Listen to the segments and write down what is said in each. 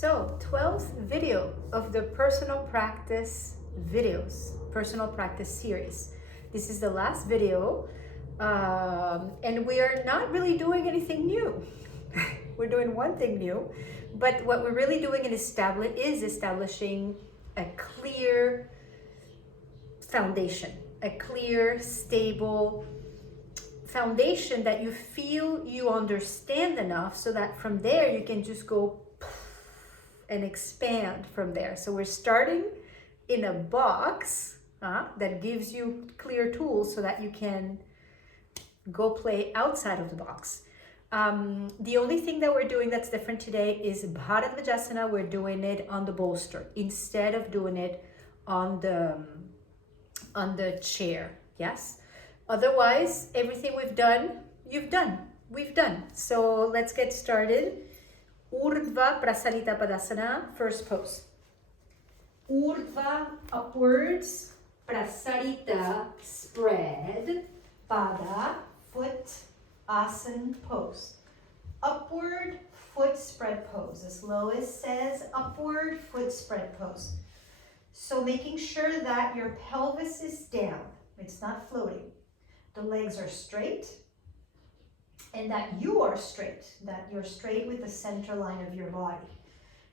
So, 12th video of the personal practice videos, personal practice series. This is the last video, and we are not really doing anything new. We're doing one thing new, but what we're really doing is establishing a clear foundation, a clear, stable foundation that you feel you understand enough so that from there you can just go and expand from there. So we're starting in a box that gives you clear tools so that you can go play outside of the box. The only thing that we're doing that's different today is Bharadvajasana. We're doing it on the bolster instead of doing it on the chair. Yes. Otherwise, everything we've done, we've done. So let's get started. Urdhva Prasārita Padottanāsana, first pose. Urdhva, upwards, Prasārita, spread, Pada, foot, asana pose. Upward, foot spread pose. As Lois says, upward, foot spread pose. So making sure that your pelvis is down, it's not floating. The legs are straight, and that you are straight, that you're straight with the center line of your body.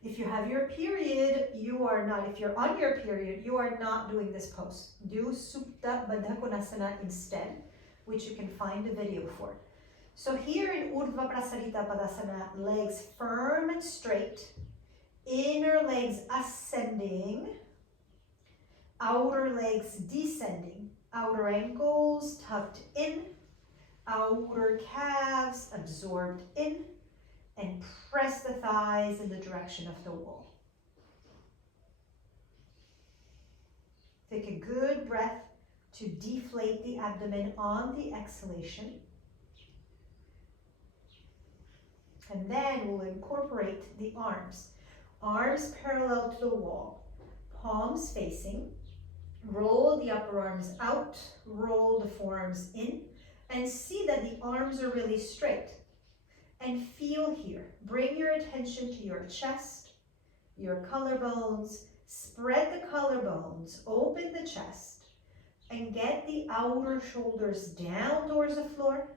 If you have your period, you are not. If you're on your period, you are not doing this pose. Do Supta Baddha Konāsana instead, which you can find a video for. So here in Urdhva Prasārita Padottanāsana, legs firm and straight, inner legs ascending, outer legs descending, outer ankles tucked in, outer calves absorbed in, and press the thighs in the direction of the wall. Take a good breath to deflate the abdomen on the exhalation. And then we'll incorporate the arms. Arms parallel to the wall, palms facing. Roll the upper arms out, roll the forearms in, and see that the arms are really straight. And feel here. Bring your attention to your chest, your collarbones. Spread the collarbones, open the chest, and get the outer shoulders down towards the floor,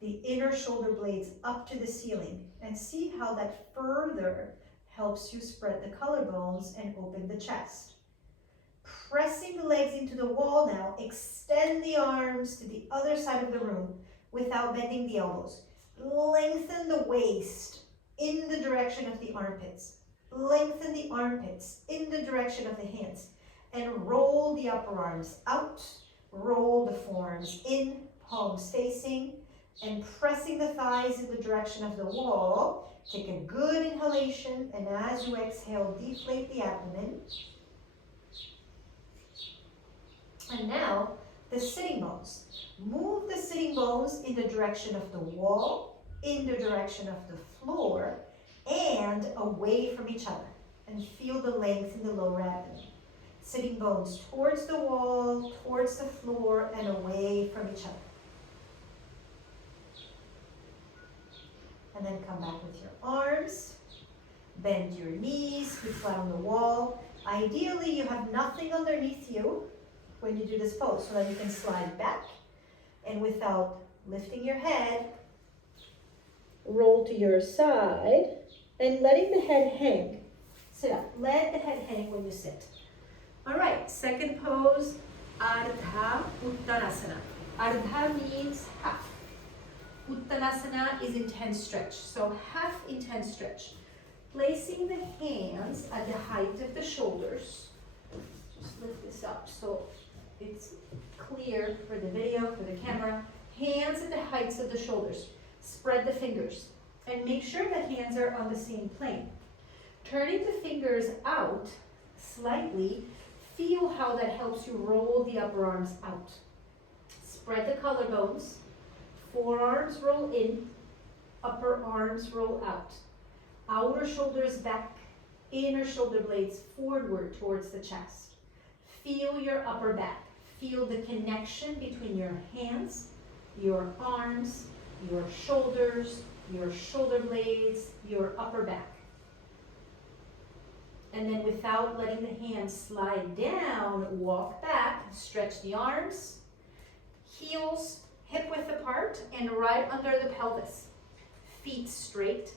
the inner shoulder blades up to the ceiling, and see how that further helps you spread the collarbones and open the chest. Pressing the legs into the wall now, extend the arms to the other side of the room without bending the elbows. Lengthen the waist in the direction of the armpits. Lengthen the armpits in the direction of the hands. And roll the upper arms out. Roll the forearms in, palms facing, and pressing the thighs in the direction of the wall. Take a good inhalation, and as you exhale, deflate the abdomen. And now, the sitting bones. Move the sitting bones in the direction of the wall, in the direction of the floor, and away from each other. And feel the length in the lower abdomen. Sitting bones towards the wall, towards the floor, and away from each other. And then come back with your arms. Bend your knees, feet flat on the wall. Ideally, you have nothing underneath you when you do this pose, so that you can slide back, and without lifting your head, roll to your side, and letting the head hang. Sit up. Let the head hang when you sit. All right, second pose, Ardha Uttanāsana. Ardha means half. Uttanasana is intense stretch, so half intense stretch. Placing the hands at the height of the shoulders. Just lift this up so it's clear for the video, for the camera. Hands at the heights of the shoulders. Spread the fingers and make sure that hands are on the same plane. Turning the fingers out slightly, feel how that helps you roll the upper arms out. Spread the collarbones. Forearms roll in, upper arms roll out. Outer shoulders back, inner shoulder blades forward towards the chest. Feel your upper back. Feel the connection between your hands, your arms, your shoulders, your shoulder blades, your upper back. And then without letting the hands slide down, walk back, stretch the arms, heels hip width apart and right under the pelvis. Feet straight.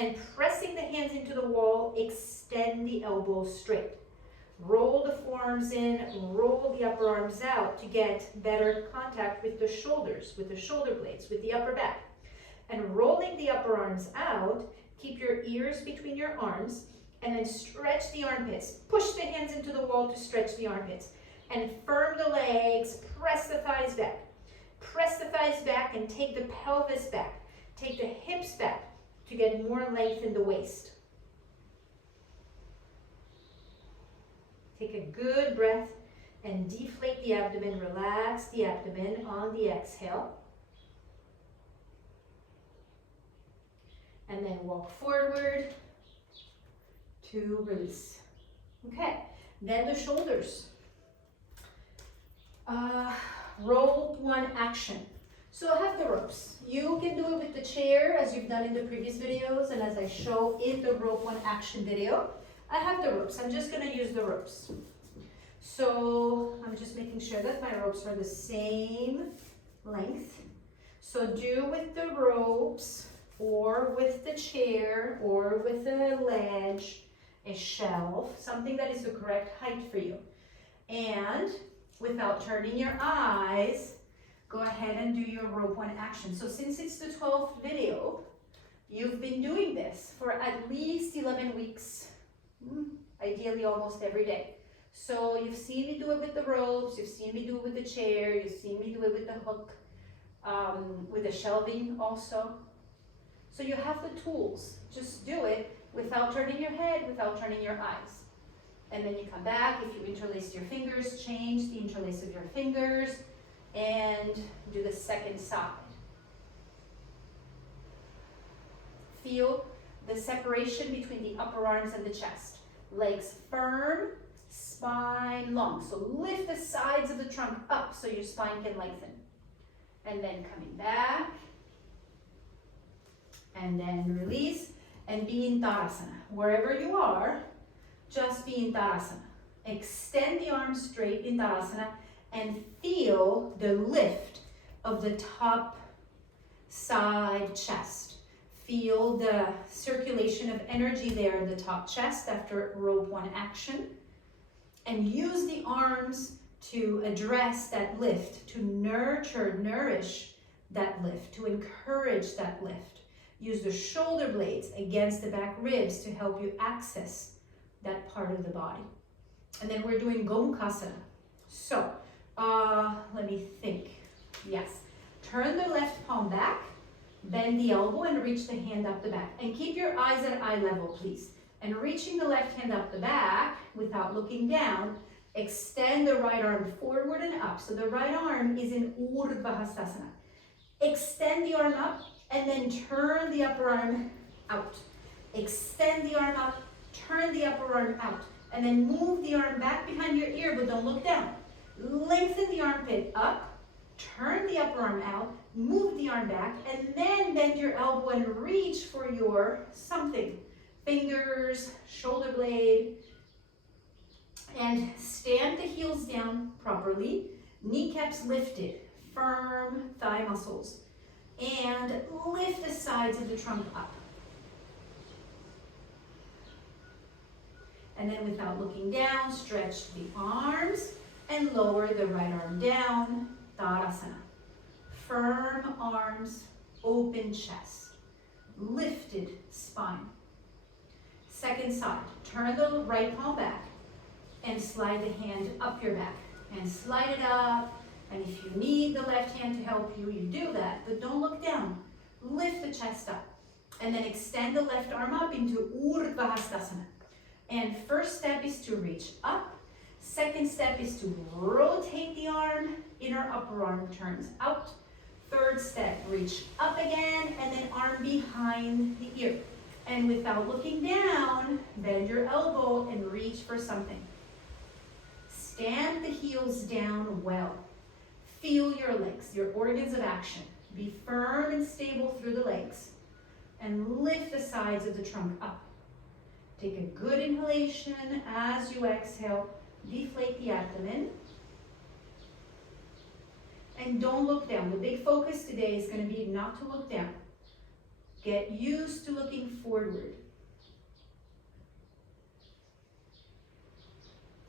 And pressing the hands into the wall, extend the elbows straight. Roll the forearms in, roll the upper arms out to get better contact with the shoulders, with the shoulder blades, with the upper back. And rolling the upper arms out, keep your ears between your arms and then stretch the armpits. Push the hands into the wall to stretch the armpits. And firm the legs, press the thighs back. Press the thighs back and take the pelvis back. Take the hips back to get more length in the waist. Take a good breath and deflate the abdomen, relax the abdomen on the exhale. And then walk forward to release. Okay, then the shoulders. Rope one action. So I have the ropes. You can do it with the chair as you've done in the previous videos and as I show in the rope one action video. I have the ropes. I'm just going to use the ropes. So I'm just making sure that my ropes are the same length. So do with the ropes or with the chair or with a ledge, a shelf, something that is the correct height for you. And without turning your eyes, go ahead and do your rope one action. So since it's the 12th video, you've been doing this for at least 11 weeks, ideally almost every day. So you've seen me do it with the ropes, you've seen me do it with the chair, you've seen me do it with the hook, with the shelving also. So you have the tools. Just do it without turning your head, without turning your eyes. And then you come back. If you interlace your fingers, change the interlace of your fingers and do the second side. Feel the separation between the upper arms and the chest. Legs firm, spine long. So lift the sides of the trunk up so your spine can lengthen. And then coming back. And then release and be in Tadasana. Wherever you are, just be in Tadasana. Extend the arms straight in Tadasana and feel the lift of the top side chest. Feel the circulation of energy there in the top chest after rope one action. And use the arms to address that lift, to nurture, nourish that lift, to encourage that lift. Use the shoulder blades against the back ribs to help you access that part of the body. And then we're doing Gomukhāsana. So, let me think. Yes. Turn the left palm back, bend the elbow and reach the hand up the back. And keep your eyes at eye level, please. And reaching the left hand up the back without looking down, extend the right arm forward and up. So the right arm is in Urdhva. Extend the arm up and then turn the upper arm out. Extend the arm up, turn the upper arm out. And then move the arm back behind your ear, but don't look down. Lengthen the armpit up, turn the upper arm out, move the arm back, and then bend your elbow and reach for your something. Fingers, shoulder blade. And stand the heels down properly. Kneecaps lifted, firm thigh muscles. And lift the sides of the trunk up. And then without looking down, stretch the arms and lower the right arm down, Tadasana. Firm arms, open chest, lifted spine. Second side, turn the right palm back and slide the hand up your back and slide it up. And if you need the left hand to help you, you do that, but don't look down. Lift the chest up and then extend the left arm up into Urdhva Baddhanguliyāsana. And first step is to reach up. Second step is to rotate the arm, inner upper arm turns out. Third step, reach up again, and then arm behind the ear. And without looking down, bend your elbow and reach for something. Stand the heels down well. Feel your legs, your organs of action. Be firm and stable through the legs. And lift the sides of the trunk up. Take a good inhalation as you exhale. Deflate the abdomen. And don't look down. The big focus today is going to be not to look down. Get used to looking forward.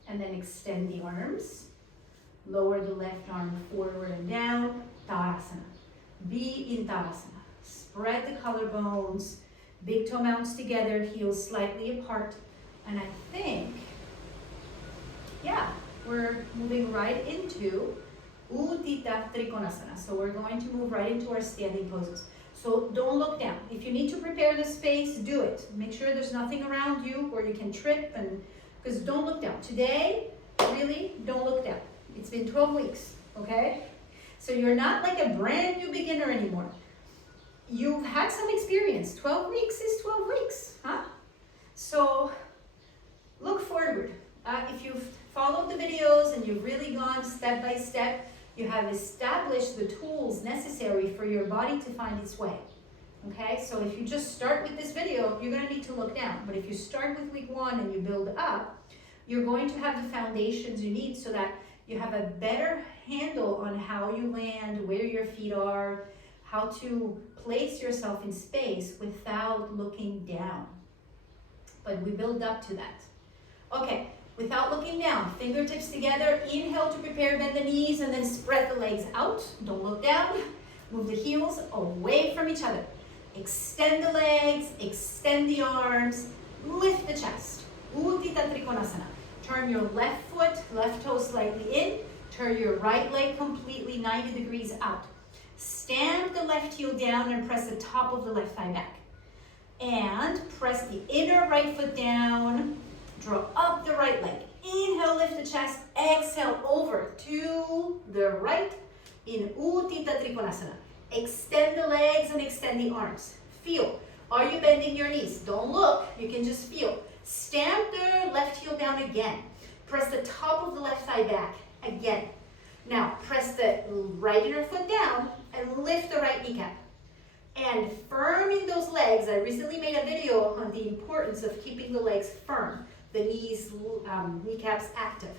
And then extend the arms. Lower the left arm forward and down. Tadasana. Be in Tadasana. Spread the collarbones. Big toe mounts together, heels slightly apart. And I think, yeah, we're moving right into Utthita Trikonāsana. So we're going to move right into our standing poses. So don't look down. If you need to prepare the space, do it. Make sure there's nothing around you where you can trip, and because don't look down. Today, really, don't look down. It's been 12 weeks, okay? So you're not like a brand new beginner anymore. You've had some experience. 12 weeks is 12 weeks, huh? So look forward. If you've followed the videos and you've really gone step by step, you have established the tools necessary for your body to find its way. Okay, so if you just start with this video, you're going to need to look down. But if you start with week 1 and you build up, you're going to have the foundations you need so that you have a better handle on how you land, where your feet are, how to place yourself in space without looking down. But we build up to that. Okay, without looking down, fingertips together, inhale to prepare, bend the knees, and then spread the legs out. Don't look down. Move the heels away from each other. Extend the legs, extend the arms, lift the chest. Utthita Trikonāsana. Turn your left foot, left toe slightly in. Turn your right leg completely 90 degrees out. Stamp the left heel down and press the top of the left thigh back. And press the inner right foot down. Draw up the right leg. Inhale, lift the chest. Exhale, over to the right in Utthita Trikonāsana. Extend the legs and extend the arms. Feel. Are you bending your knees? Don't look. You can just feel. Stamp the left heel down again. Press the top of the left thigh back again. Now, press the right inner foot down and lift the right kneecap. And firm in those legs. I recently made a video on the importance of keeping the legs firm, the knees, kneecaps active.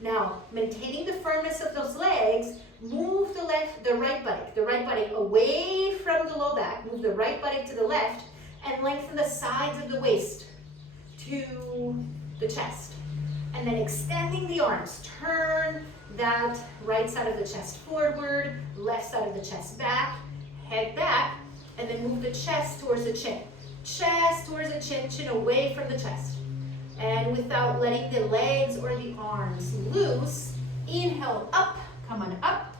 Now, maintaining the firmness of those legs, move the right buttock away from the low back, move the right buttock to the left, and lengthen the sides of the waist to the chest. And then extending the arms, turn that right side of the chest forward, left side of the chest back, head back, and then move the chest towards the chin. Chest towards the chin, chin away from the chest. And without letting the legs or the arms loose, inhale up, come on up,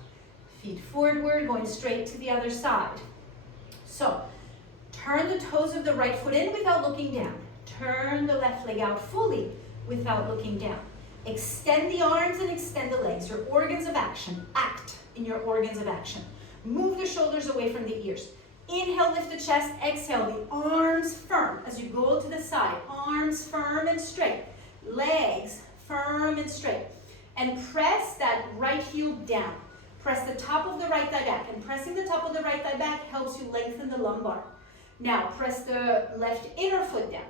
feet forward, going straight to the other side. So, turn the toes of the right foot in without looking down. Turn the left leg out fully without looking down. Extend the arms and extend the legs, your organs of action. Act in your organs of action. Move the shoulders away from the ears. Inhale, lift the chest. Exhale, the arms firm as you go to the side. Arms firm and straight. Legs firm and straight. And press that right heel down. Press the top of the right thigh back. And pressing the top of the right thigh back helps you lengthen the lumbar. Now, press the left inner foot down.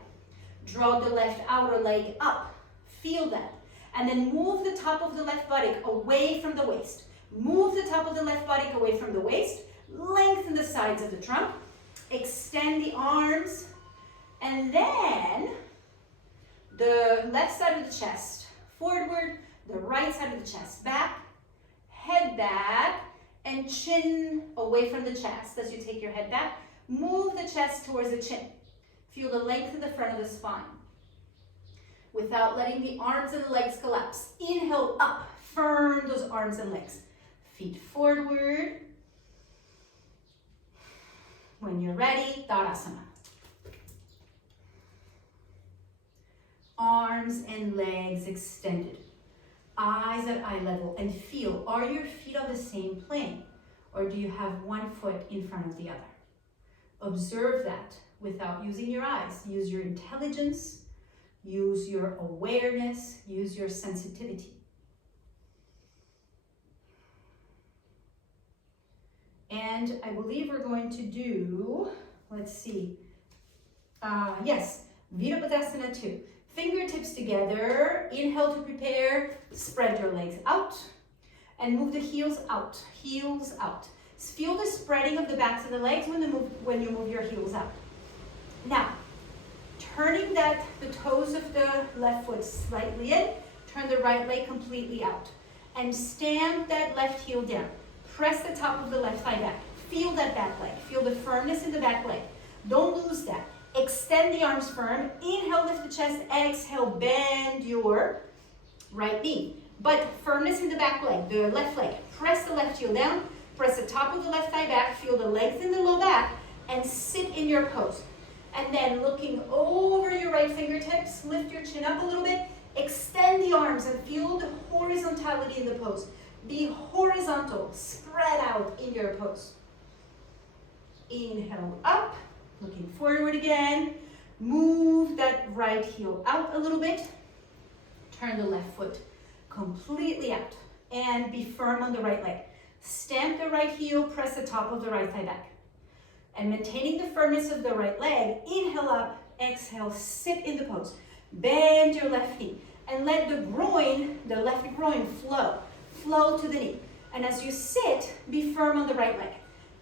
Draw the left outer leg up. Feel that. And then move the top of the left buttock away from the waist. Move the top of the left buttock away from the waist. Lengthen the sides of the trunk. Extend the arms. And then the left side of the chest forward. The right side of the chest back. Head back. And chin away from the chest as you take your head back. Move the chest towards the chin. Feel the length in the front of the spine. Without letting the arms and the legs collapse. Inhale up. Firm those arms and legs. Feet forward. When you're ready, Tadasana. Arms and legs extended. Eyes at eye level. And feel, are your feet on the same plane? Or do you have one foot in front of the other? Observe that without using your eyes. Use your intelligence. Use your awareness. Use your sensitivity. And I believe we're going to do, let's see, yes, Virabhadrāsana 2. Fingertips together. Inhale to prepare. Spread your legs out. And move the heels out. Heels out. Feel the spreading of the backs of the legs when you move your heels out. Now, turning the toes of the left foot slightly in. Turn the right leg completely out. And stamp that left heel down. Press the top of the left thigh back. Feel that back leg. Feel the firmness in the back leg. Don't lose that. Extend the arms firm. Inhale, lift the chest. Exhale, bend your right knee. But firmness in the back leg, the left leg. Press the left heel down. Press the top of the left thigh back. Feel the legs in the low back. And sit in your pose. And then looking over your right fingertips, lift your chin up a little bit. Extend the arms and feel the horizontality in the pose. Be horizontal, spread out in your pose. Inhale up, looking forward again. Move that right heel out a little bit. Turn the left foot completely out and be firm on the right leg. Stamp the right heel, press the top of the right thigh back. And maintaining the firmness of the right leg, inhale up, exhale, sit in the pose. Bend your left knee and let the left groin flow to the knee. And as you sit, be firm on the right leg.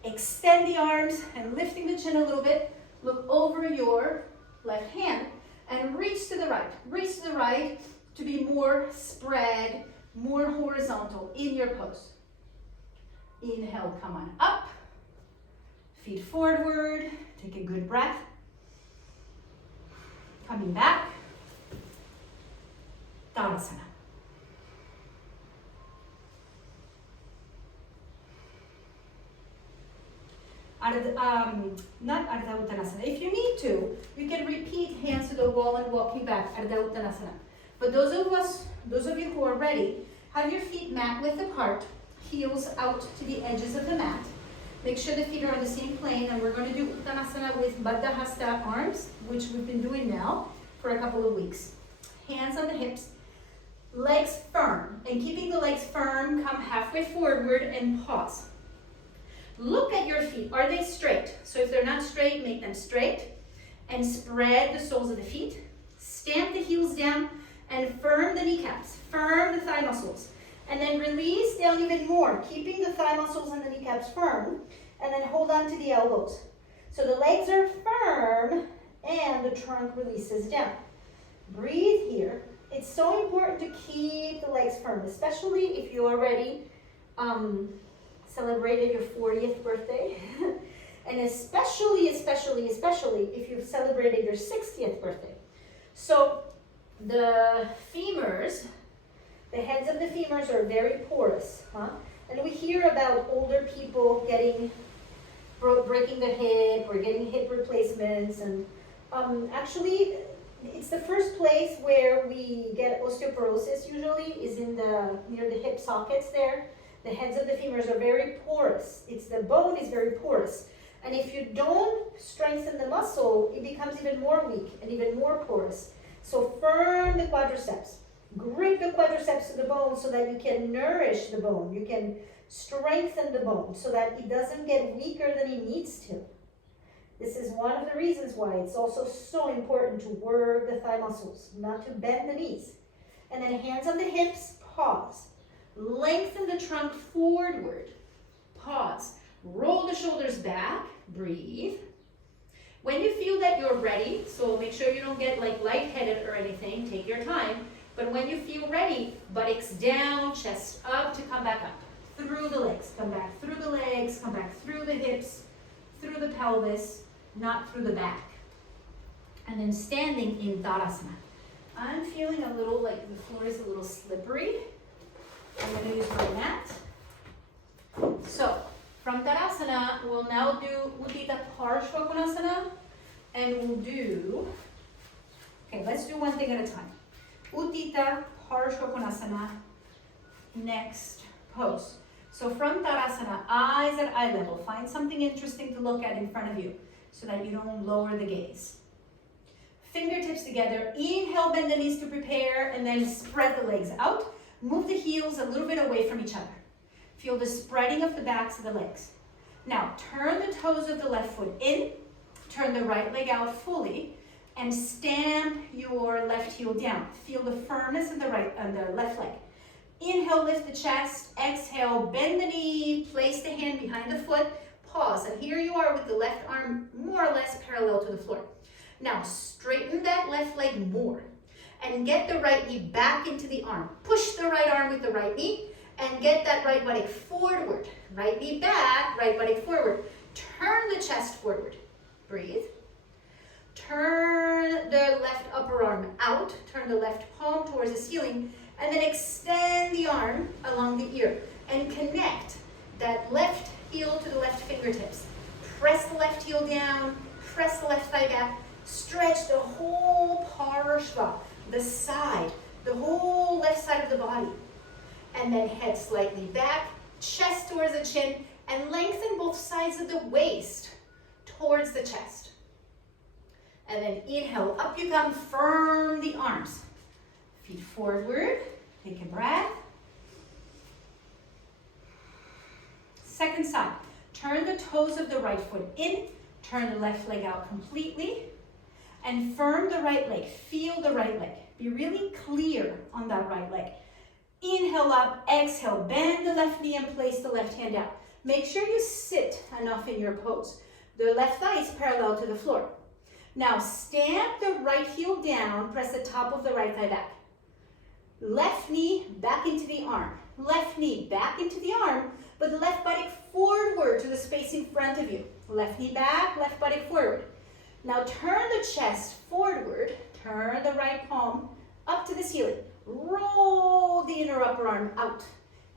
Extend the arms and lifting the chin a little bit. Look over your left hand and reach to the right. Reach to the right to be more spread, more horizontal in your pose. Inhale, come on up. Feet forward. Take a good breath. Coming back. Tadasana. Not Ardha Uttanāsana. If you need to, you can repeat hands to the wall and walking back, Ardha Uttanāsana. But those of you who are ready, have your feet mat width apart, heels out to the edges of the mat. Make sure the feet are on the same plane, and we're going to do Uttanasana with Baddha Hasta arms, which we've been doing now for a couple of weeks. Hands on the hips, legs firm, and keeping the legs firm, come halfway forward and pause. Look at your feet. Are they straight? So if they're not straight, make them straight. And spread the soles of the feet. Stamp the heels down and firm the kneecaps. Firm the thigh muscles. And then release down even more, keeping the thigh muscles and the kneecaps firm. And then hold on to the elbows. So the legs are firm and the trunk releases down. Breathe here. It's so important to keep the legs firm, especially if you already celebrated your 40th birthday. And especially if you've celebrated your 60th birthday. So the femurs, the heads of the femurs are very porous, And we hear about older people breaking the hip or getting hip replacements, and actually it's the first place where we get osteoporosis usually is near the hip sockets there. The heads of the femurs are very porous. The bone is very porous. And if you don't strengthen the muscle, it becomes even more weak and even more porous. So firm the quadriceps. Grip the quadriceps to the bone so that you can nourish the bone. You can strengthen the bone so that it doesn't get weaker than it needs to. This is one of the reasons why it's also so important to work the thigh muscles, not to bend the knees. And then hands on the hips, pause. Lengthen the trunk forward, pause. Roll the shoulders back, breathe. When you feel that you're ready, so make sure you don't get lightheaded or anything, take your time. But when you feel ready, buttocks down, chest up to come back up. Through the legs, come back through the legs, come back through the hips, through the pelvis, not through the back. And then standing in Tadasana. I'm feeling a little like the floor is a little slippery. I'm going to use my mat. So, from Tadasana, we'll now do Utthita Parsvakonāsana, and we'll do, let's do one thing at a time. Utthita Parsvakonāsana, next pose. So from Tadasana, eyes at eye level, find something interesting to look at in front of you so that you don't lower the gaze. Fingertips together, inhale, bend the knees to prepare, and then spread the legs out. Move the heels a little bit away from each other. Feel the spreading of the backs of the legs. Now, turn the toes of the left foot in, turn the right leg out fully, and stamp your left heel down. Feel the firmness of the left leg. Inhale, lift the chest. Exhale, bend the knee, place the hand behind the foot, pause, and here you are with the left arm more or less parallel to the floor. Now straighten that left leg more and get the right knee back into the arm. Push the right arm with the right knee and get that right buttock forward. Right knee back, right buttock forward. Turn the chest forward. Breathe. Turn the left upper arm out. Turn the left palm towards the ceiling. And then extend the arm along the ear. And connect that left heel to the left fingertips. Press the left heel down. Press the left thigh back. Stretch the whole Parsva, the side, the whole left side of the body. And then head slightly back, chest towards the chin, and lengthen both sides of the waist towards the chest. And then inhale, up you come, firm the arms. Feet forward, take a breath. Second side, turn the toes of the right foot in, turn the left leg out completely, and firm the right leg, feel the right leg. Be really clear on that right leg. Inhale up, exhale, bend the left knee and place the left hand out. Make sure you sit enough in your pose. The left thigh is parallel to the floor. Now stamp the right heel down, press the top of the right thigh back. Left knee back into the arm. Left knee back into the arm, but the left buttock forward to the space in front of you. Left knee back, left buttock forward. Now turn the chest forward, turn the right palm up to the ceiling. Roll the inner upper arm out,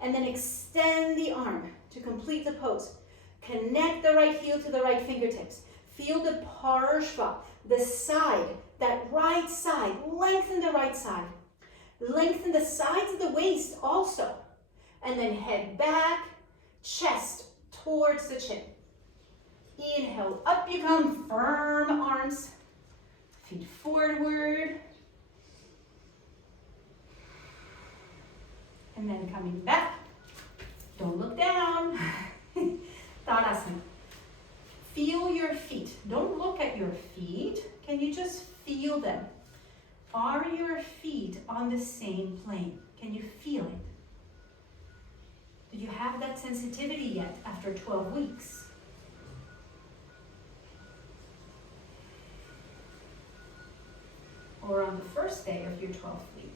and then extend the arm to complete the pose. Connect the right heel to the right fingertips. Feel the Parsva, the side, that right side. Lengthen the right side. Lengthen the sides of the waist also. And then head back, chest towards the chin. Inhale, up you come, firm arms, feet forward. And then coming back, don't look down. Tadasana. Feel your feet. Don't look at your feet. Can you just feel them? Are your feet on the same plane? Can you feel it? Do you have that sensitivity yet after 12 weeks? Or on the first day of your 12th week?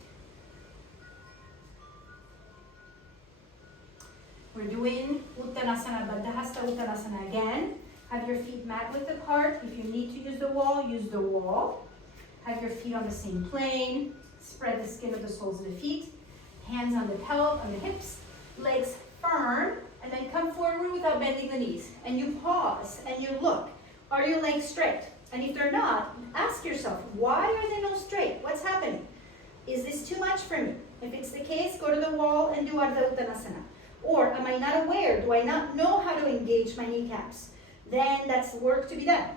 We're doing Uttanasana, Baddha Hasta Uttanasana again. Have your feet mat width apart. If you need to use the wall, use the wall. Have your feet on the same plane. Spread the skin of the soles of the feet. Hands on the pelvis, on the hips. Legs firm. And then come forward without bending the knees. And you pause and you look. Are your legs straight? And if they're not, ask yourself, why are they not straight? What's happening? Is this too much for me? If it's the case, go to the wall and do Ardha Uttanāsana. Or am I not aware? Do I not know how to engage my kneecaps? Then that's work to be done.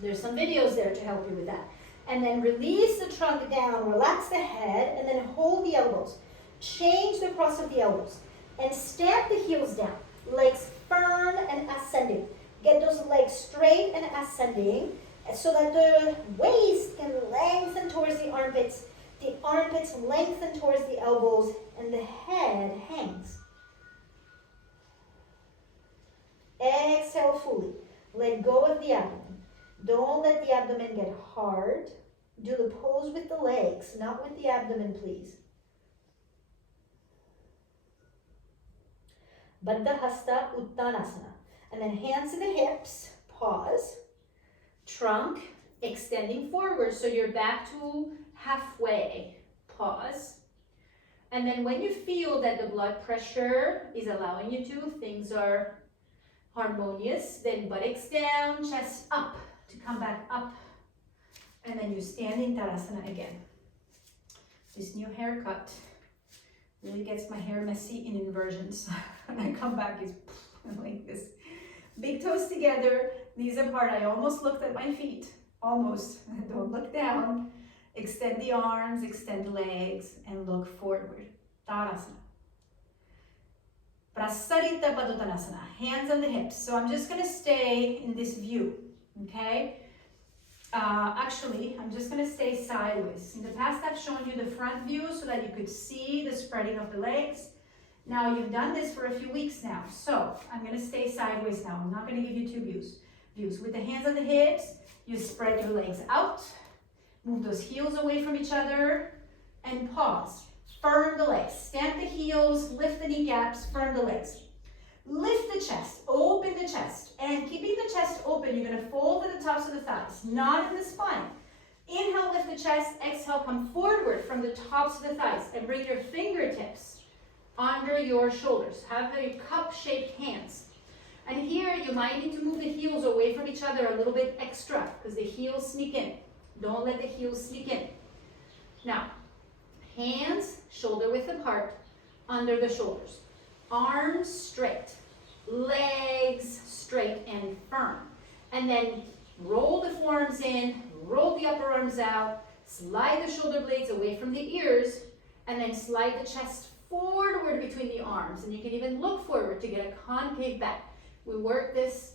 There's some videos there to help you with that. And then release the trunk down, relax the head, and then hold the elbows. Change the cross of the elbows. And stamp the heels down. Legs firm and ascending. Get those legs straight and ascending so that the waist can lengthen towards the armpits lengthen towards the elbows, and the head hangs. Exhale fully. Let go of the abdomen. Don't let the abdomen get hard. Do the pose with the legs, not with the abdomen, please. Baddha Hasta Uttanāsana. And then hands to the hips. Pause. Trunk extending forward, so you're back to halfway. Pause. And then when you feel that the blood pressure is allowing you to, things are harmonious, then buttocks down, chest up to come back up. And then you stand in Tadasana again. This new haircut really gets my hair messy in inversions. When I come back, it's like this. Big toes together, knees apart. I almost looked at my feet. Almost. Don't look down. Extend the arms, extend the legs, and look forward. Tadasana. Prasārita Padottanāsana. Hands on the hips. So I'm just going to stay in this view. Okay? Actually, I'm just going to stay sideways. In the past, I've shown you the front view so that you could see the spreading of the legs. Now, you've done this for a few weeks now, so I'm going to stay sideways now. I'm not going to give you two views. With the hands on the hips, you spread your legs out, move those heels away from each other, and pause. Firm the legs. Stamp the heels, lift the kneecaps, firm the legs. Lift the chest, open the chest, and keeping the chest open, you're going to fold to the tops of the thighs, not in the spine. Inhale, lift the chest. Exhale, come forward from the tops of the thighs and bring your fingertips under your shoulders. Have the cup-shaped hands. And here, you might need to move the heels away from each other a little bit extra because the heels sneak in. Don't let the heels sneak in. Now, hands shoulder width apart under the shoulders. Arms straight, legs straight and firm. And then roll the forearms in, roll the upper arms out, slide the shoulder blades away from the ears, and then slide the chest forward between the arms. And you can even look forward to get a concave back. We worked this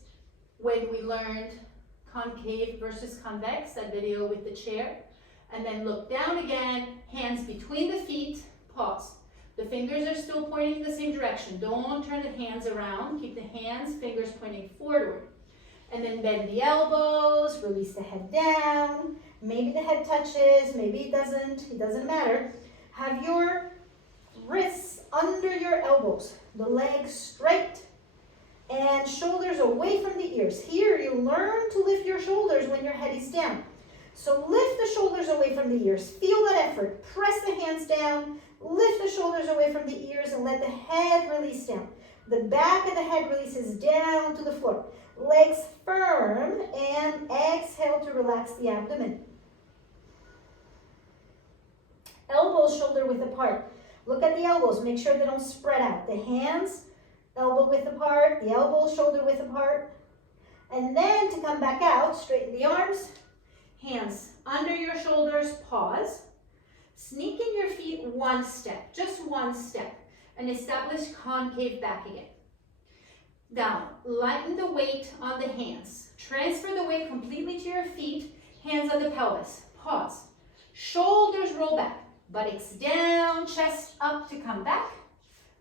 when we learned concave versus convex, that video with the chair. And then look down again, hands between the feet, pause. The fingers are still pointing in the same direction. Don't turn the hands around. Keep the hands, fingers pointing forward. And then bend the elbows, release the head down. Maybe the head touches, maybe it doesn't matter. Have your wrists under your elbows, the legs straight, and shoulders away from the ears. Here, you learn to lift your shoulders when your head is down. So lift the shoulders away from the ears. Feel that effort. Press the hands down. Lift the shoulders away from the ears and let the head release down. The back of the head releases down to the floor. Legs firm and exhale to relax the abdomen. Elbows shoulder width apart. Look at the elbows. Make sure they don't spread out. The hands elbow width apart. The elbows shoulder width apart. And then to come back out, straighten the arms. Hands under your shoulders. Pause. Sneak in your feet one step, just one step, and establish concave back again. Down, lighten the weight on the hands. Transfer the weight completely to your feet, hands on the pelvis. Pause. Shoulders roll back, buttocks down, chest up to come back,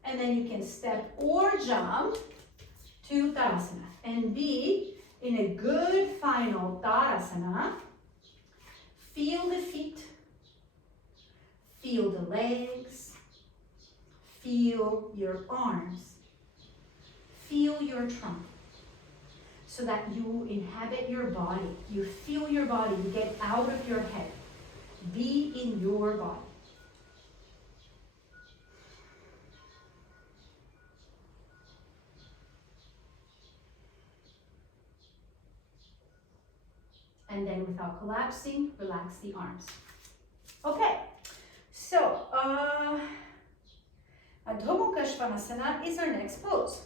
and then you can step or jump to Tadasana and be in a good final Tadasana. Feel the feet. Feel the legs, feel your arms, feel your trunk, so that you inhabit your body, you feel your body, you get out of your head, be in your body. And then without collapsing, relax the arms. Okay. So, Adho Svanasana is our next pose.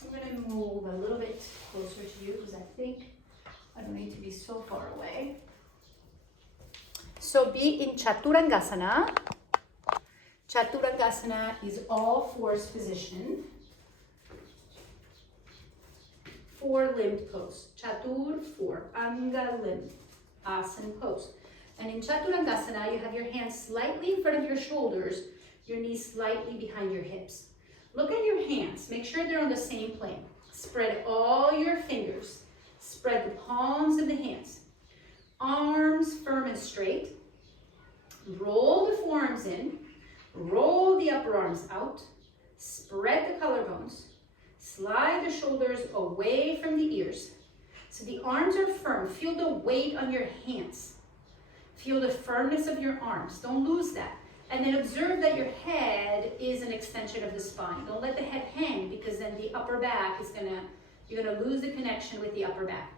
I'm going to move a little bit closer to you because I think I don't need to be so far away. So be in Chaturangasana. Chaturangasana is all fours position. Four-limbed pose. Chatur, four. Anga, limb. Asana pose. And in Chaturangasana, you have your hands slightly in front of your shoulders, your knees slightly behind your hips. Look at your hands. Make sure they're on the same plane. Spread all your fingers. Spread the palms of the hands. Arms firm and straight. Roll the forearms in. Roll the upper arms out. Spread the collarbones. Slide the shoulders away from the ears. So the arms are firm. Feel the weight on your hands. Feel the firmness of your arms. Don't lose that. And then observe that your head is an extension of the spine. Don't let the head hang because then the upper back is you're gonna lose the connection with the upper back.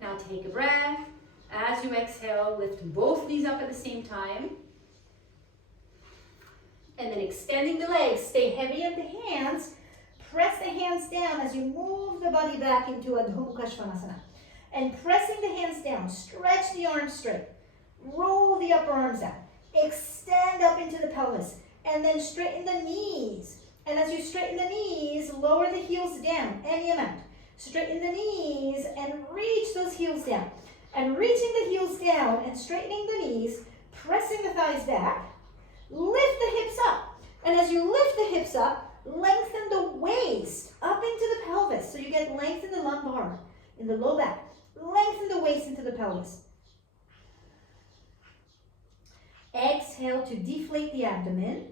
Now take a breath. As you exhale, lift both knees up at the same time. And then extending the legs, stay heavy on the hands. Press the hands down as you move the body back into Adho Svanasana. And pressing the hands down, stretch the arms straight. Roll the upper arms out. Extend up into the pelvis. And then straighten the knees. And as you straighten the knees, lower the heels down, any amount. Straighten the knees and reach those heels down. And reaching the heels down and straightening the knees, pressing the thighs back, lift the hips up. And as you lift the hips up, lengthen the waist up into the pelvis. So you get length in the lumbar, in the low back. Lengthen the waist into the pelvis. Exhale to deflate the abdomen.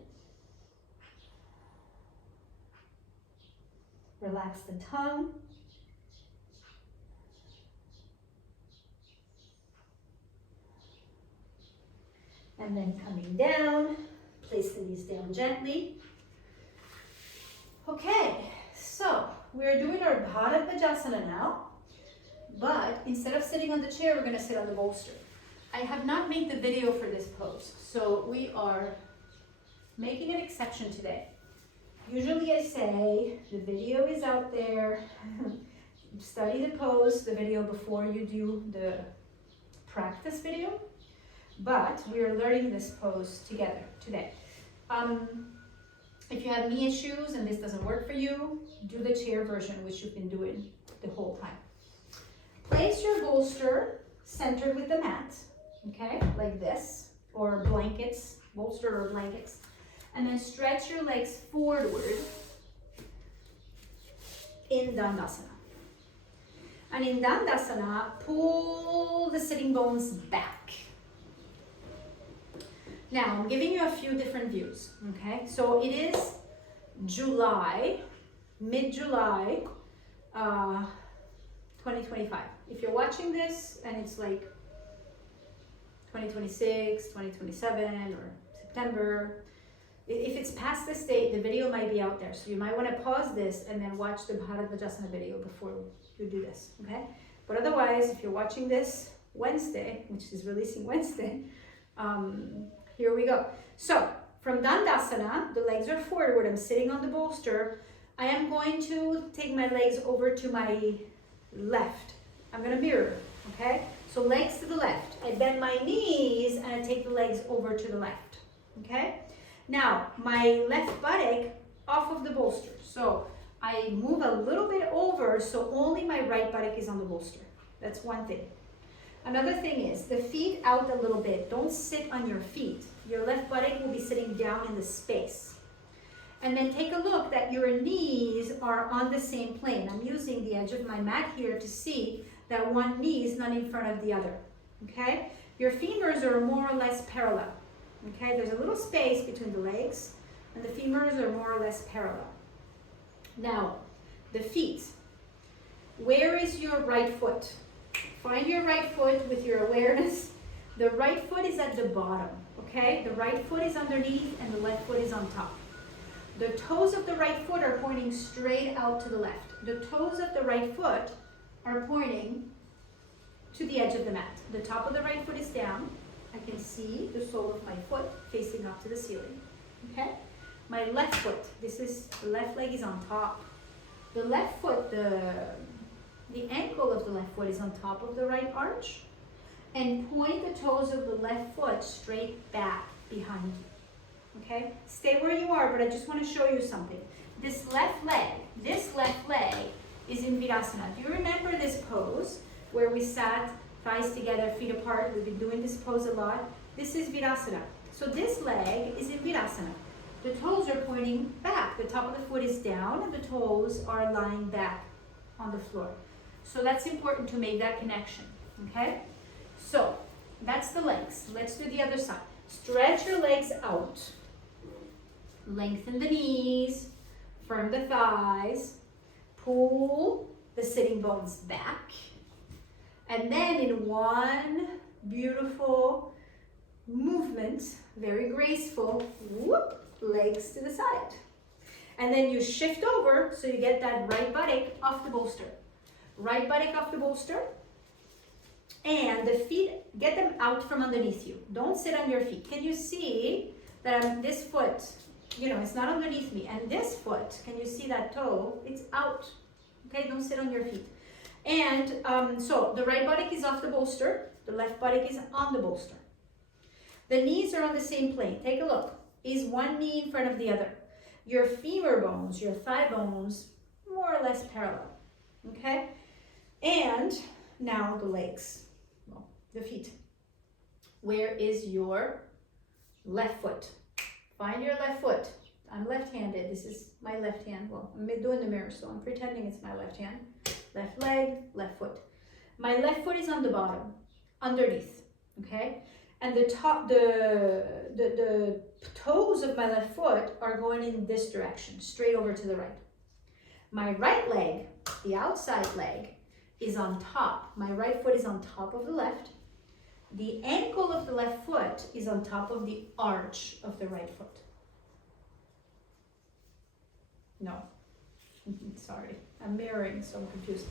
Relax the tongue. And then coming down, place the knees down gently. Okay, so we're doing our Bharadvajasana now, but instead of sitting on the chair, we're going to sit on the bolster. I have not made the video for this pose, so we are making an exception today. Usually I say the video is out there, study the pose, the video before you do the practice video, but we are learning this pose together today. If you have knee issues and this doesn't work for you, do the chair version, which you've been doing the whole time. Place your bolster centered with the mat, okay, like this, or blankets, bolster or blankets, and then stretch your legs forward in Dandāsana. And in Dandāsana, pull the sitting bones back. Now, I'm giving you a few different views, okay? So it is July, mid-July, 2025. If you're watching this and it's like 2026, 2027, or September, if it's past this date, the video might be out there. So you might want to pause this and then watch the Bharadvajasana video before you do this, okay? But otherwise, if you're watching this Wednesday, which is releasing Wednesday, here we go. So from Dandāsana, the legs are forward. I'm sitting on the bolster. I am going to take my legs over to my left. I'm going to mirror, okay? So legs to the left. I bend my knees and I take the legs over to the left, okay? Now, my left buttock off of the bolster. So I move a little bit over so only my right buttock is on the bolster. That's one thing. Another thing is the feet out a little bit. Don't sit on your feet. Your left buttock will be sitting down in the space. And then take a look that your knees are on the same plane. I'm using the edge of my mat here to see that one knee is not in front of the other, okay? Your femurs are more or less parallel, okay? There's a little space between the legs and the femurs are more or less parallel. Now, the feet. Where is your right foot? Find your right foot with your awareness. The right foot is at the bottom, okay? The right foot is underneath and the left foot is on top. The toes of the right foot are pointing straight out to the left. The toes of the right foot are pointing to the edge of the mat. The top of the right foot is down. I can see the sole of my foot facing up to the ceiling, okay? My left foot, the left leg is on top. The left foot, the ankle of the left foot is on top of the right arch, and point the toes of the left foot straight back behind you, okay? Stay where you are, but I just want to show you something. This left leg is in Virāsana. Do you remember this pose where we sat thighs together, feet apart? We've been doing this pose a lot. This is Virāsana. So this leg is in Virāsana. The toes are pointing back. The top of the foot is down and the toes are lying back on the floor. So that's important to make that connection, okay? So that's the legs. Let's do the other side. Stretch your legs out. Lengthen the knees. Firm the thighs. Pull the sitting bones back. And then in one beautiful movement, very graceful, whoop, legs to the side. And then you shift over so you get that right buttock off the bolster. Right buttock off the bolster. And the feet, get them out from underneath you. Don't sit on your feet. Can you see that this foot, it's not underneath me. And this foot, can you see that toe? It's out. Okay, don't sit on your feet. And so the right buttock is off the bolster. The left buttock is on the bolster. The knees are on the same plane. Take a look. Is one knee in front of the other? Your femur bones, your thigh bones, more or less parallel. Okay? And now the legs. Well, the feet. Where is your left foot? Find your left foot. I'm left-handed. This is my left hand. Well, I'm doing the mirror, so I'm pretending it's my left hand. Left leg, left foot. My left foot is on the bottom, underneath, okay? And the top, the toes of my left foot are going in this direction, straight over to the right. My right leg, the outside leg, is on top. My right foot is on top of the left. The ankle of the left foot is on top of the arch of the right foot. No, sorry, I'm mirroring, so I'm confused.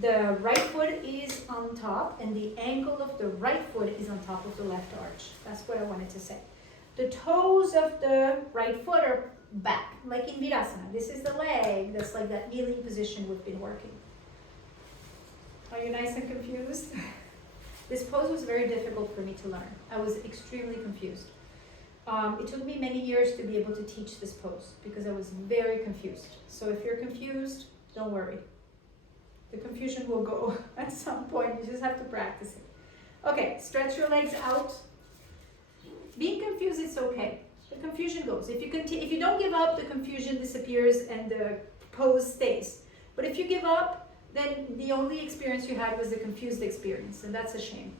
The right foot is on top and the ankle of the right foot is on top of the left arch. That's what I wanted to say. The toes of the right foot are back, like in Virāsana. This is the leg that's like that kneeling position we've been working. Are you nice and confused? This pose was very difficult for me to learn. I was extremely confused. It took me many years to be able to teach this pose because I was very confused. So if you're confused, don't worry. The confusion will go at some point. You just have to practice it. Okay, stretch your legs out. Being confused is okay. The confusion goes. If you don't give up, the confusion disappears and the pose stays. But if you give up, then the only experience you had was the confused experience, and that's a shame.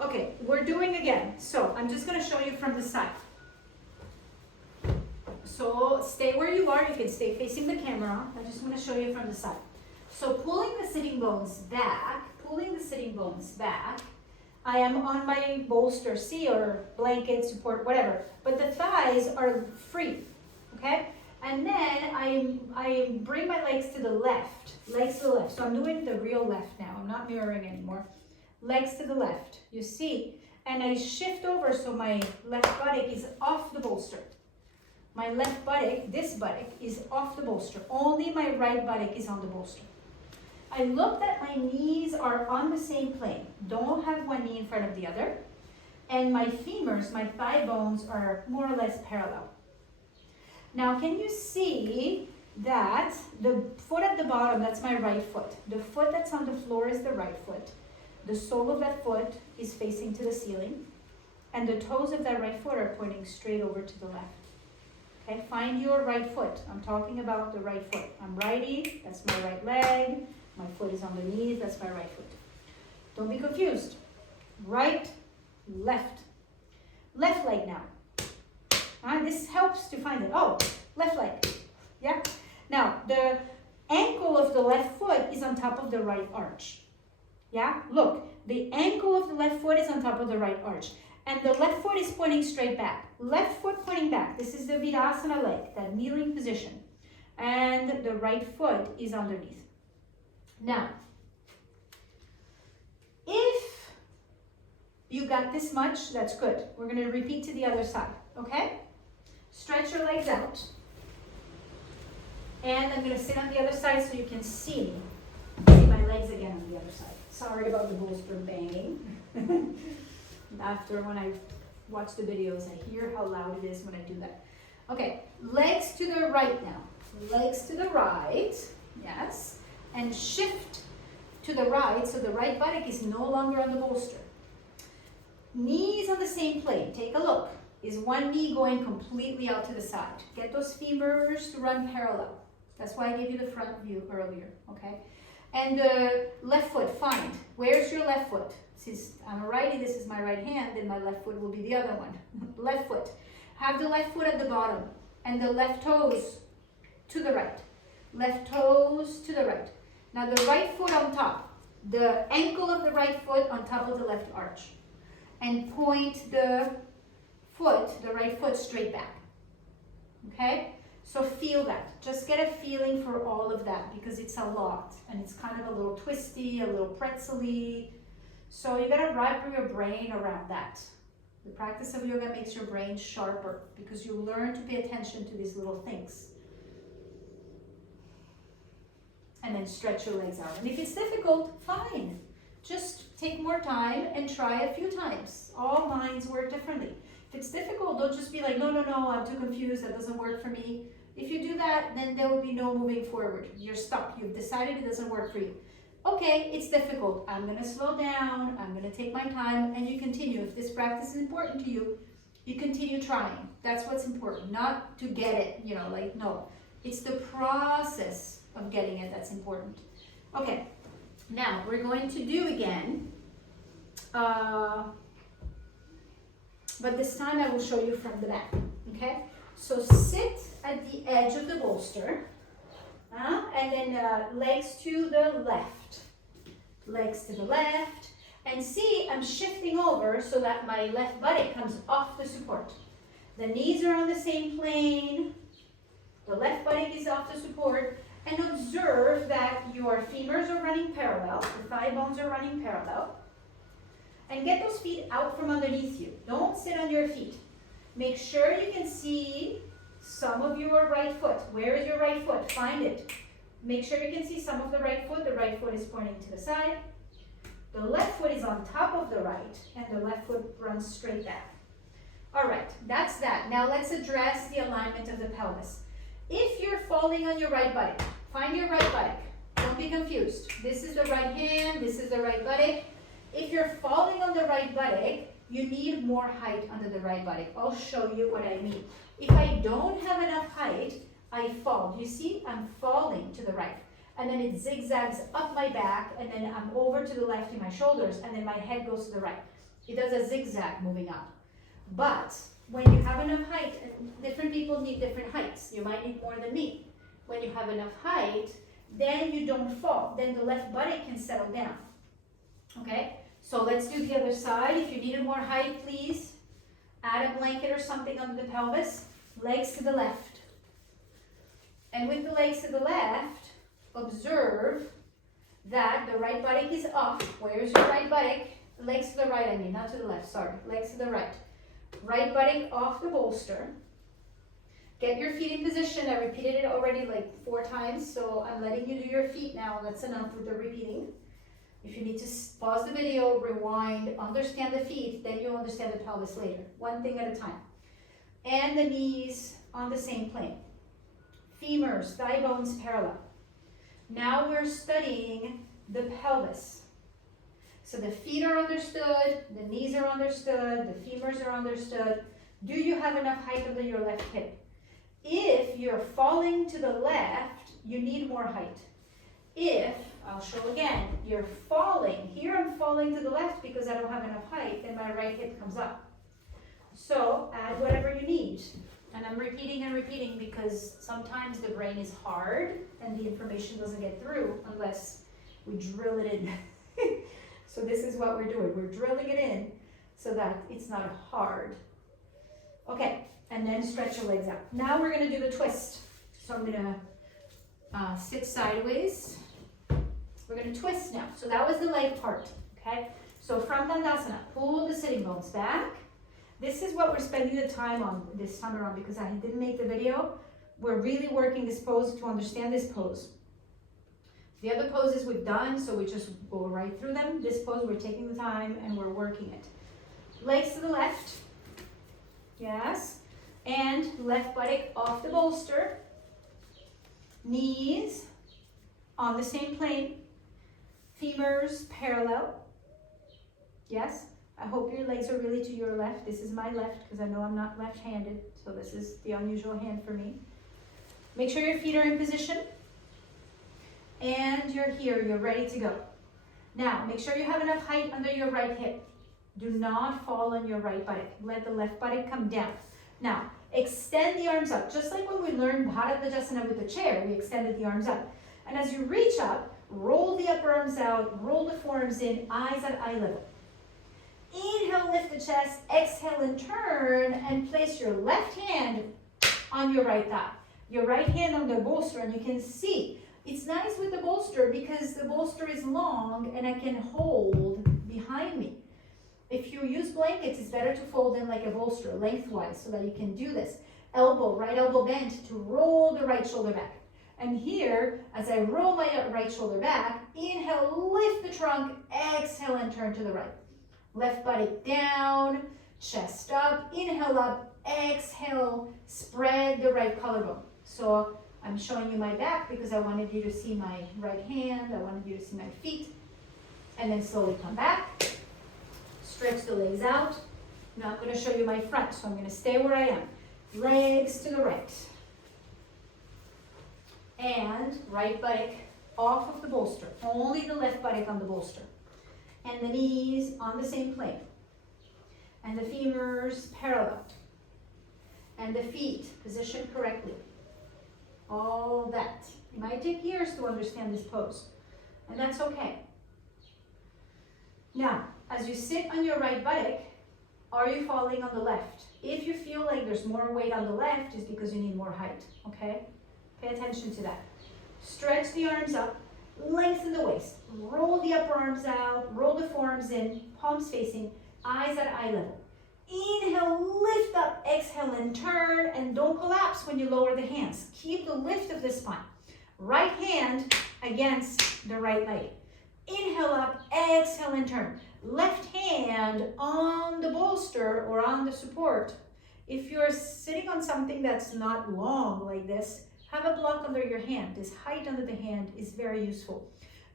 Okay, we're doing again. So I'm just going to show you from the side. So stay where you are. You can stay facing the camera. I just want to show you from the side. So pulling the sitting bones back, I am on my bolster, see, or blanket, support, whatever. But the thighs are free, okay? And then I bring my legs to the left, So I'm doing the real left now. I'm not mirroring anymore. Legs to the left, you see? And I shift over so my left buttock is off the bolster. My left buttock, this buttock, is off the bolster. Only my right buttock is on the bolster. I look that my knees are on the same plane. Don't have one knee in front of the other. And my femurs, my thigh bones, are more or less parallel. Now, can you see that the foot at the bottom, that's my right foot. The foot that's on the floor is the right foot. The sole of that foot is facing to the ceiling. And the toes of that right foot are pointing straight over to the left. Okay, find your right foot. I'm talking about the right foot. I'm righty, that's my right leg. My foot is underneath, that's my right foot. Don't be confused. Right, left. Left leg now. This helps to find it. Oh, left leg. Yeah? Now, the ankle of the left foot is on top of the right arch. Yeah? Look, the ankle of the left foot is on top of the right arch. And the left foot is pointing straight back. Left foot pointing back. This is the Virāsana leg, that kneeling position. And the right foot is underneath. Now, if you got this much, that's good. We're going to repeat to the other side, okay? Stretch your legs out. And I'm going to sit on the other side so you can see my legs again on the other side. Sorry about the bolster banging. After when I watch the videos, I hear how loud it is when I do that. Okay, legs to the right now. Legs to the right, yes. And shift to the right, so the right buttock is no longer on the bolster. Knees on the same plane. Take a look. Is one knee going completely out to the side? Get those femurs to run parallel. That's why I gave you the front view earlier, okay? And the left foot, find. Where's your left foot? Since I'm a righty, this is my right hand, then my left foot will be the other one. Left foot. Have the left foot at the bottom and the left toes to the right. Left toes to the right. Now the right foot on top. The ankle of the right foot on top of the left arch. And point the foot, the right foot, straight back. Okay? So feel that. Just get a feeling for all of that because it's a lot. And it's kind of a little twisty, a little pretzel-y. So you gotta wrap your brain around that. The practice of yoga makes your brain sharper because you learn to pay attention to these little things. And then stretch your legs out. And if it's difficult, fine. Just take more time and try a few times. All minds work differently. If it's difficult, don't just be like, no, I'm too confused, that doesn't work for me. If you do that, then there will be no moving forward. You're stuck. You've decided it doesn't work for you. okay, it's difficult. I'm gonna slow down, I'm gonna take my time, and you continue. If this practice is important to you, you continue trying. That's what's important, not to get it, you know, like, no. It's the process of getting it that's important. Okay, now we're going to do again, but this time I will show you from the back, okay? So sit at the edge of the bolster, and then legs to the left. Legs to the left. And see, I'm shifting over so that my left buttock comes off the support. The knees are on the same plane. The left buttock is off the support. And observe that your femurs are running parallel. The thigh bones are running parallel. And get those feet out from underneath you. Don't sit on your feet. Make sure you can see some of your right foot. Where is your right foot? Find it. Make sure you can see some of the right foot. The right foot is pointing to the side. The left foot is on top of the right, and the left foot runs straight down. All right, that's that. Now let's address the alignment of the pelvis. If you're falling on your right buttock, find your right buttock. Don't be confused. This is the right hand, this is the right buttock. If you're falling on the right buttock, you need more height under the right buttock. I'll show you what I mean. If I don't have enough height, I fall. You see, I'm falling to the right. And then it zigzags up my back, and then I'm over to the left in my shoulders, and then my head goes to the right. It does a zigzag moving up. But when you have enough height, different people need different heights. You might need more than me. When you have enough height, then you don't fall. Then the left buttock can settle down. Okay? So let's do the other side. If you needed more height, please add a blanket or something under the pelvis. Legs to the left. And with the legs to the left, observe that the right buttock is off. Where's your right buttock? Legs to the right, I mean, not to the left, sorry. Legs to the right. Right buttock off the bolster. Get your feet in position. I repeated it already like 4 times, so I'm letting you do your feet now. That's enough with the repeating. If you need to pause the video, rewind, understand the feet, then you'll understand the pelvis later. One thing at a time. And the knees on the same plane. Femurs, thigh bones parallel. Now we're studying the pelvis. So the feet are understood, the knees are understood, the femurs are understood. Do you have enough height under your left hip? If you're falling to the left, you need more height. If, I'll show again, you're falling, here I'm falling to the left because I don't have enough height, then my right hip comes up. So add whatever you need. And I'm repeating and repeating because sometimes the brain is hard and the information doesn't get through unless we drill it in. So this is what we're doing. We're drilling it in so that it's not hard. Okay, and then stretch your legs out. Now we're going to do the twist. So I'm going to sit sideways. We're going to twist now. So that was the leg part, okay? So from Dandāsana, pull the sitting bones back. This is what we're spending the time on this summer on because I didn't make the video. We're really working this pose to understand this pose. The other poses we've done, so we just go right through them. This pose, we're taking the time and we're working it. Legs to the left. Yes. And left buttock off the bolster. Knees on the same plane. Femurs parallel. Yes. I hope your legs are really to your left. This is my left because I know I'm not left-handed, so this is the unusual hand for me. Make sure your feet are in position. And you're here, you're ready to go. Now, make sure you have enough height under your right hip. Do not fall on your right buttock. Let the left buttock come down. Now, extend the arms up. Just like when we learned Bharadvajasana with the chair, we extended the arms up. And as you reach up, roll the upper arms out, roll the forearms in, eyes at eye level. Inhale, lift the chest, exhale and turn, and place your left hand on your right thigh. Your right hand on the bolster, and you can see, it's nice with the bolster because the bolster is long and I can hold behind me. If you use blankets, it's better to fold in like a bolster lengthwise so that you can do this. Elbow, right elbow bent to roll the right shoulder back. And here, as I roll my right shoulder back, inhale, lift the trunk, exhale and turn to the right. Left buttock down, chest up, inhale up, exhale, spread the right collarbone. So I'm showing you my back because I wanted you to see my right hand, I wanted you to see my feet. And then slowly come back, stretch the legs out. Now I'm going to show you my front, so I'm going to stay where I am. Legs to the right. And right buttock off of the bolster, only the left buttock on the bolster. And the knees on the same plane. And the femurs parallel. And the feet positioned correctly. All that. It might take years to understand this pose, and that's okay. Now, as you sit on your right buttock, are you falling on the left? If you feel like there's more weight on the left, it's because you need more height, okay? Pay attention to that. Stretch the arms up, lengthen the waist, roll the upper arms out, roll the forearms in, palms facing, eyes at eye level. Inhale, lift up, exhale and turn, and don't collapse when you lower the hands. Keep the lift of the spine. Right hand against the right leg. Inhale up, exhale and turn. Left hand on the bolster or on the support. If you're sitting on something that's not long like this, have a block under your hand. This height under the hand is very useful.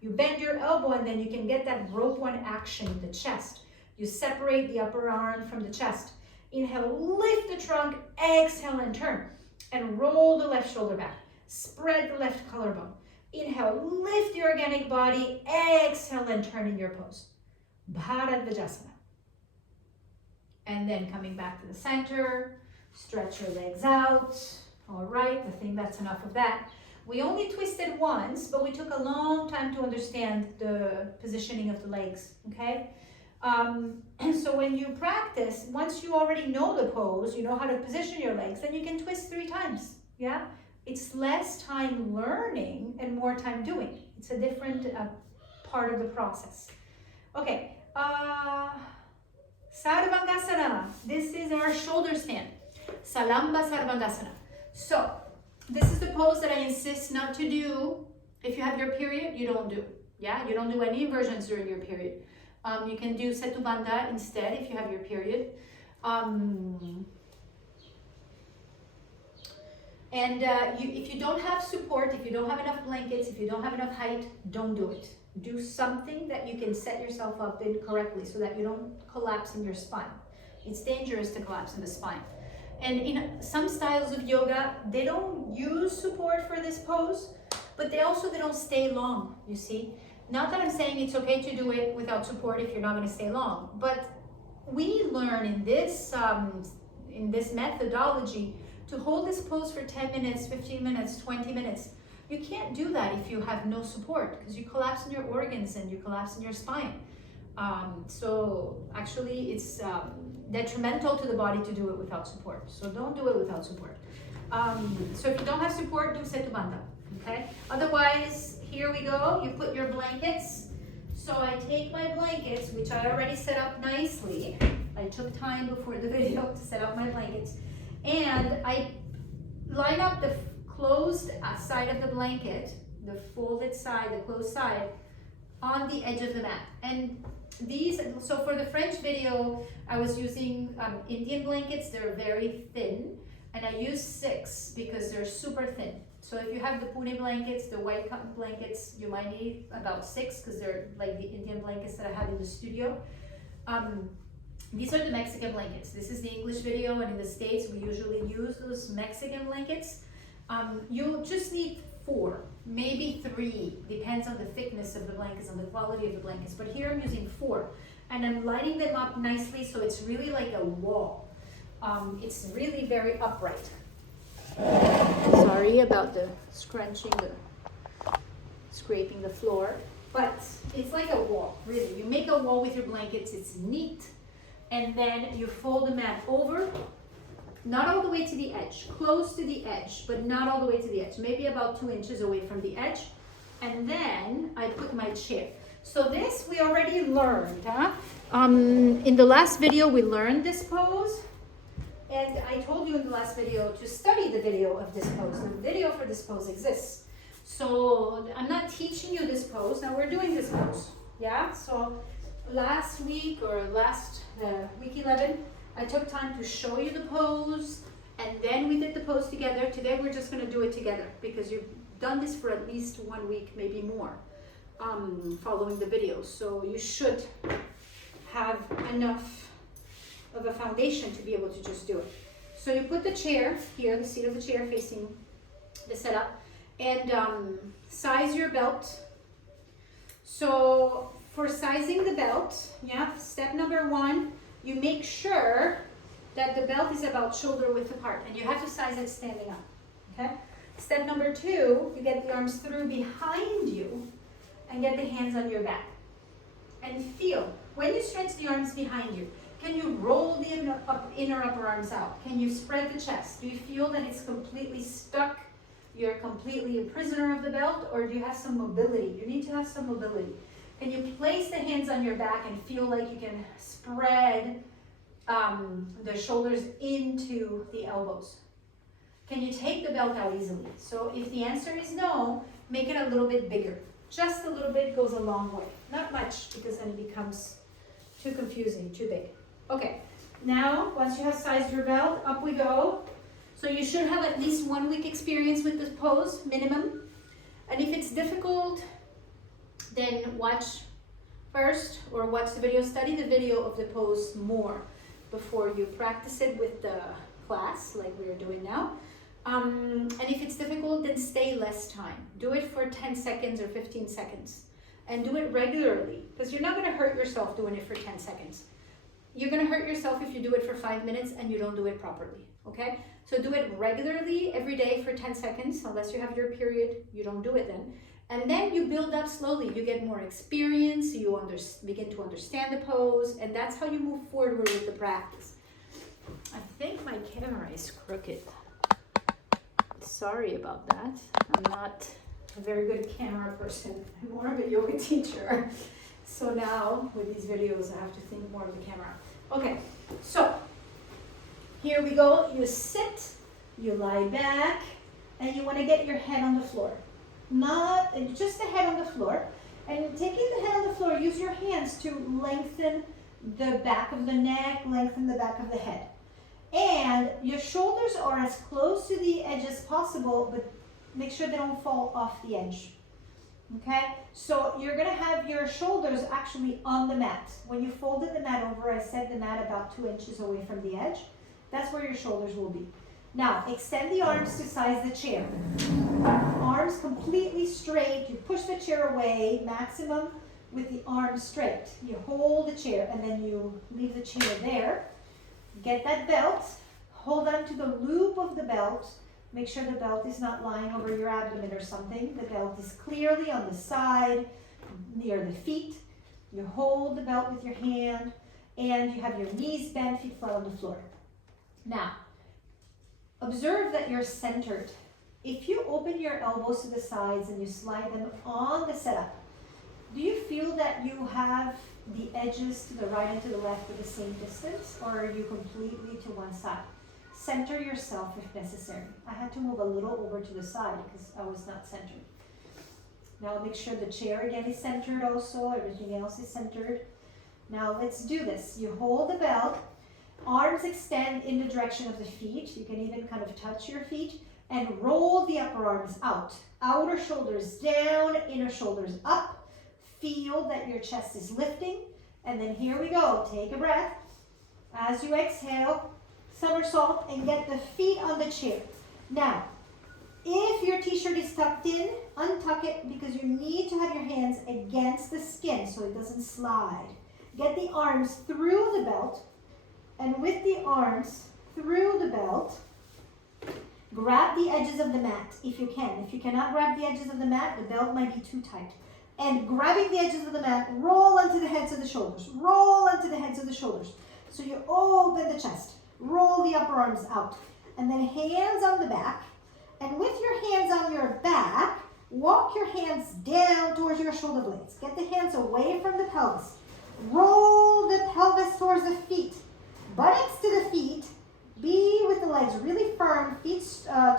You bend your elbow and then you can get that rope one action in the chest. You separate the upper arm from the chest. Inhale, lift the trunk, exhale and turn. And roll the left shoulder back. Spread the left collarbone. Inhale, lift the organic body, exhale and turn in your pose. Bharadvajāsana. And then coming back to the center, stretch your legs out. All right, I think that's enough of that. We only twisted once, but we took a long time to understand the positioning of the legs, okay? So when you practice, once you already know the pose, you know how to position your legs, then you can twist 3 times, yeah? It's less time learning and more time doing. It's a different part of the process. Okay, Sarvangasana. This is our shoulder stand. Salamba Sarvangasana. So, this is the pose that I insist not to do. If you have your period, you don't do. Yeah, you don't do any inversions during your period. You can do Setubandha instead if you have your period. If you don't have support, if you don't have enough blankets, if you don't have enough height, don't do it. Do something that you can set yourself up in correctly so that you don't collapse in your spine. It's dangerous to collapse in the spine. And in some styles of yoga, they don't use support for this pose, but they don't stay long, you see. Not that I'm saying it's okay to do it without support if you're not going to stay long, but we learn in this methodology to hold this pose for 10 minutes, 15 minutes, 20 minutes. You can't do that if you have no support because you collapse in your organs and you collapse in your spine. So actually it's detrimental to the body to do it without support. So don't do it without support. So if you don't have support, do Setubandha, okay? Otherwise, here we go. You put your blankets. So I take my blankets, which I already set up nicely. I took time before the video to set up my blankets. And I line up the closed side of the blanket, the folded side, the closed side, on the edge of the mat. And these, so for the French video, I was using Indian blankets. They're very thin. And I use 6 because they're super thin. So if you have the Pune blankets, the white cotton blankets, you might need about 6 because they're like the Indian blankets that I have in the studio. These are the Mexican blankets. This is the English video, and in the States, we usually use those Mexican blankets. You just need 4, maybe 3, depends on the thickness of the blankets and the quality of the blankets. But here I'm using 4, and I'm lining them up nicely so it's really like a wall. It's really very upright. Sorry about the scraping the floor, but it's like a wall, really. You make a wall with your blankets, it's neat, and then you fold the mat over, not all the way to the edge, close to the edge, but not all the way to the edge, maybe about 2 inches away from the edge, and then I put my chair. So this we already learned, huh? In the last video we learned this pose. And I told you in the last video to study the video of this pose. The video for this pose exists. So I'm not teaching you this pose. Now we're doing this pose. Yeah? So last week or week 11, I took time to show you the pose And then we did the pose together. Today we're just going to do it together because you've done this for at least 1 week, maybe more, following the videos. So you should have enough of a foundation to be able to just do it. So you put the chair here, the seat of the chair facing the setup, and size your belt. So for sizing the belt, yeah, step number 1, you make sure that the belt is about shoulder width apart, and you have to size it standing up, okay? Step number 2, you get the arms through behind you and get the hands on your back. And feel, when you stretch the arms behind you, can you roll the inner upper arms out? Can you spread the chest? Do you feel that it's completely stuck? You're completely a prisoner of the belt, or do you have some mobility? You need to have some mobility. Can you place the hands on your back and feel like you can spread the shoulders into the elbows? Can you take the belt out easily? So if the answer is no, make it a little bit bigger. Just a little bit goes a long way. Not much, because then it becomes too confusing, too big. Okay, now once you have sized your belt, up we go. So you should have at least 1 week experience with this pose, minimum. And if it's difficult, then watch first, or watch the video, study the video of the pose more before you practice it with the class like we are doing now. And if it's difficult, then stay less time. Do it for 10 seconds or 15 seconds. And do it regularly, because you're not going to hurt yourself doing it for 10 seconds. You're going to hurt yourself if you do it for 5 minutes and you don't do it properly, okay? So do it regularly every day for 10 seconds, unless you have your period, you don't do it then. And then you build up slowly. You get more experience, you begin to understand the pose, and that's how you move forward with the practice. I think my camera is crooked. Sorry about that. I'm not a very good camera person. I'm more of a yoga teacher. So now with these videos, I have to think more of the camera. Okay, so here we go. You sit, you lie back, and you want to get your head on the floor. Not just the head on the floor. And taking the head on the floor, use your hands to lengthen the back of the neck, lengthen the back of the head. And your shoulders are as close to the edge as possible, but make sure they don't fall off the edge. Okay? So you're going to have your shoulders actually on the mat. When you folded the mat over, I set the mat about 2 inches away from the edge. That's where your shoulders will be. Now, extend the arms to size the chair. Arms completely straight. You push the chair away, maximum with the arms straight. You hold the chair and then you leave the chair there. Get that belt. Hold on to the loop of the belt. Make sure the belt is not lying over your abdomen or something. The belt is clearly on the side, near the feet. You hold the belt with your hand and you have your knees bent, feet flat on the floor. Now, observe that you're centered. If you open your elbows to the sides and you slide them on the setup, do you feel that you have the edges to the right and to the left at the same distance, or are you completely to one side? Center yourself if necessary. I had to move a little over to the side because I was not centered. Now make sure the chair again is centered also, everything else is centered. Now let's do this. You hold the belt, arms extend in the direction of the feet. You can even kind of touch your feet and roll the upper arms out. Outer shoulders down, inner shoulders up. Feel that your chest is lifting. And then here we go. Take a breath. As you exhale, somersault and get the feet on the chair. Now, if your t-shirt is tucked in, untuck it because you need to have your hands against the skin so it doesn't slide. Get the arms through the belt, and with the arms through the belt, grab the edges of the mat if you can. If you cannot grab the edges of the mat, the belt might be too tight. And grabbing the edges of the mat, roll onto the heads of the shoulders. Roll onto the heads of the shoulders. So you open the chest. Roll the upper arms out. And then hands on the back. And with your hands on your back, walk your hands down towards your shoulder blades. Get the hands away from the pelvis. Roll the pelvis towards the feet. Buttocks to the feet. Be with the legs really firm, feet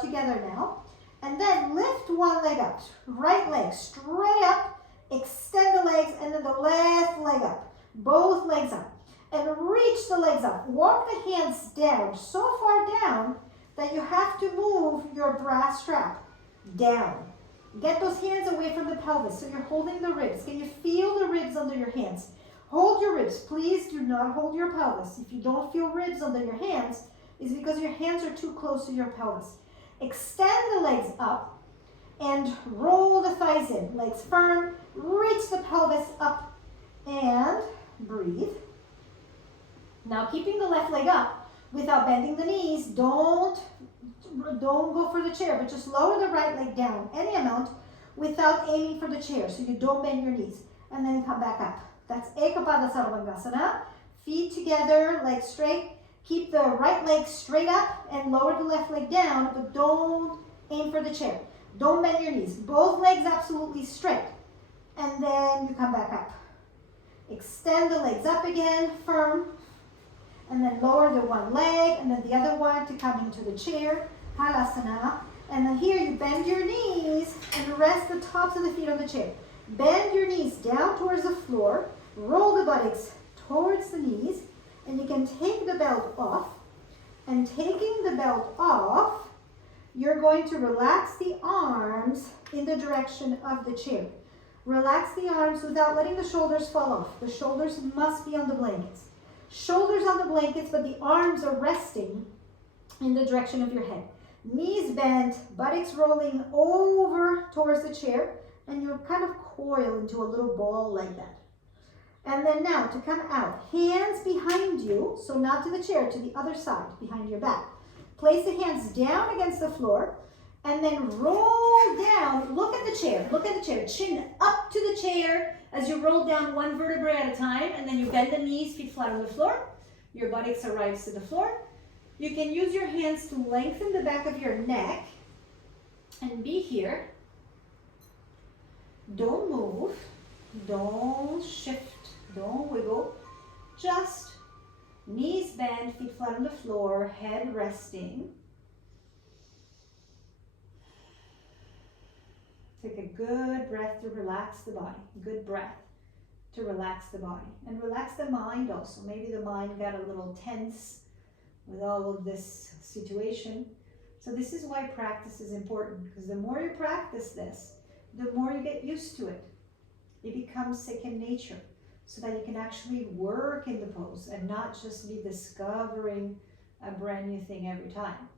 together now. And then lift one leg up. Right leg straight up. Extend the legs and then the left leg up. Both legs up. And reach the legs up. Walk the hands down so far down that you have to move your bra strap down. Get those hands away from the pelvis, so you're holding the ribs. Can you feel the ribs under your hands? Hold your ribs. Please do not hold your pelvis. If you don't feel ribs under your hands, it's because your hands are too close to your pelvis. Extend the legs up and roll the thighs in. Legs firm. Reach the pelvis up and breathe. Now keeping the left leg up without bending the knees. Don't go for the chair, but just lower the right leg down any amount without aiming for the chair, so you don't bend your knees. And then come back up. That's Ekapada Sarvangasana. Feet together, legs straight. Keep the right leg straight up and lower the left leg down, but don't aim for the chair. Don't bend your knees. Both legs absolutely straight. And then you come back up. Extend the legs up again, firm. And then lower the one leg and then the other one to come into the chair. Padāsana. And then here you bend your knees and rest the tops of the feet on the chair. Bend your knees down towards the floor. Roll the buttocks towards the knees. And you can take the belt off. And taking the belt off, you're going to relax the arms in the direction of the chair. Relax the arms without letting the shoulders fall off. The shoulders must be on the blankets. Shoulders on the blankets, but the arms are resting in the direction of your head. Knees bent, buttocks rolling over towards the chair, and you'll kind of coil into a little ball like that. And then now to come out, hands behind you, so not to the chair, to the other side, behind your back. Place the hands down against the floor, and then roll down. Look at the chair, chin up to the chair as you roll down one vertebra at a time, and then you bend the knees, feet flat on the floor. Your buttocks arrives to the floor. You can use your hands to lengthen the back of your neck and be here. Don't move, don't shift, don't wiggle. Just knees bent, feet flat on the floor, head resting. Take a good breath to relax the body. Good breath to relax the body. And relax the mind also. Maybe the mind got a little tense with all of this situation. So this is why practice is important, because the more you practice this, the more you get used to it. It becomes second nature, so that you can actually work in the pose and not just be discovering a brand new thing every time.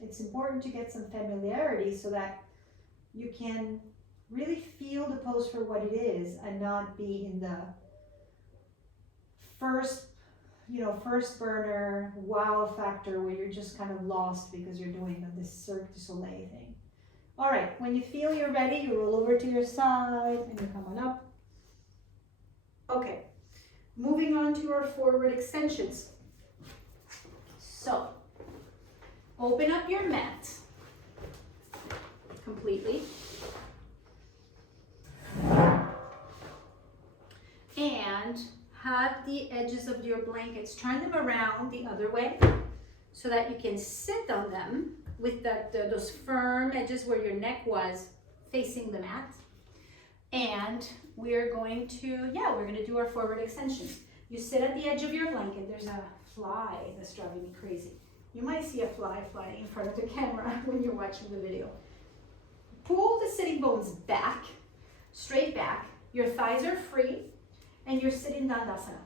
It's important to get some familiarity so that you can really feel the pose for what it is and not be in the first burner wow factor where you're just kind of lost because you're doing this Cirque du Soleil thing. All right, when you feel you're ready, you roll over to your side and you come on up. Okay, moving on to our forward extensions. So, open up your mat completely. And have the edges of your blankets, turn them around the other way so that you can sit on them with those firm edges where your neck was facing the mat. And we're going to do our forward extension. You sit at the edge of your blanket. There's a fly that's driving me crazy. You might see a fly flying in front of the camera when you're watching the video. Pull the sitting bones back, straight back. Your thighs are free, and you're sitting Dandāsana.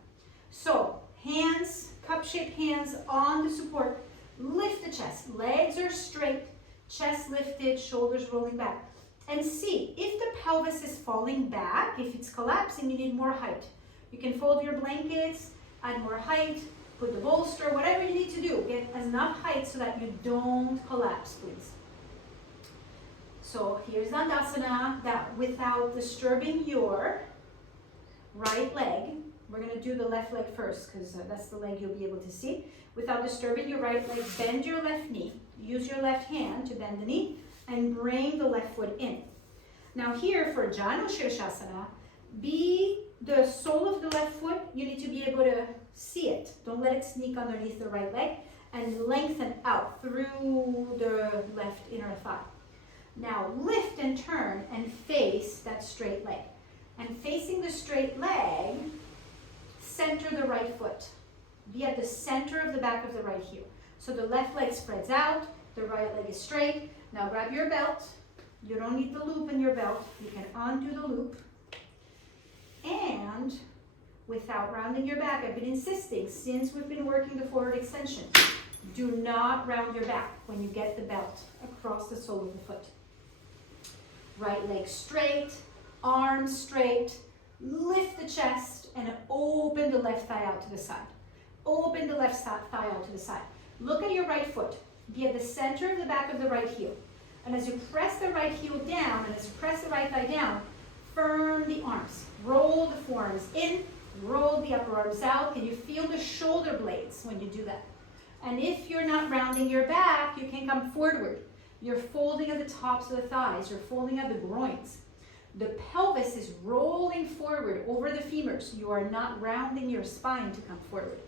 So, hands, cup-shaped hands on the support. Lift the chest. Legs are straight, chest lifted, shoulders rolling back. And see, if the pelvis is falling back, if it's collapsing, you need more height. You can fold your blankets, add more height, put the bolster, whatever you need to do. Get enough height so that you don't collapse, please. So here's Dandāsana, that without disturbing your right leg, we're going to do the left leg first because that's the leg you'll be able to see. Without disturbing your right leg, bend your left knee. Use your left hand to bend the knee and bring the left foot in. Now here for Janu Sirsasana, be the sole of the left foot, you need to be able to see it. Don't let it sneak underneath the right leg, and lengthen out through the left inner thigh. Now lift and turn and face that straight leg. And facing the straight leg, center the right foot. Be at the center of the back of the right heel. So the left leg spreads out, The right leg is straight. Now grab your belt. You don't need the loop in your belt. You can undo the loop. And without rounding your back, I've been insisting since we've been working the forward extension, do not round your back when you get the belt across the sole of the foot. Right leg straight, arms straight, lift the chest and open the left thigh out to the side. Open the left thigh out to the side. Look at your right foot. Be at the center of the back of the right heel. And as you press the right heel down and as you press the right thigh down, firm the arms. Roll the forearms in, roll the upper arms out. Can you feel the shoulder blades when you do that? And if you're not rounding your back, you can come forward. You're folding at the tops of the thighs. You're folding at the groins. The pelvis is rolling forward over the femurs. You are not rounding your spine to come forward.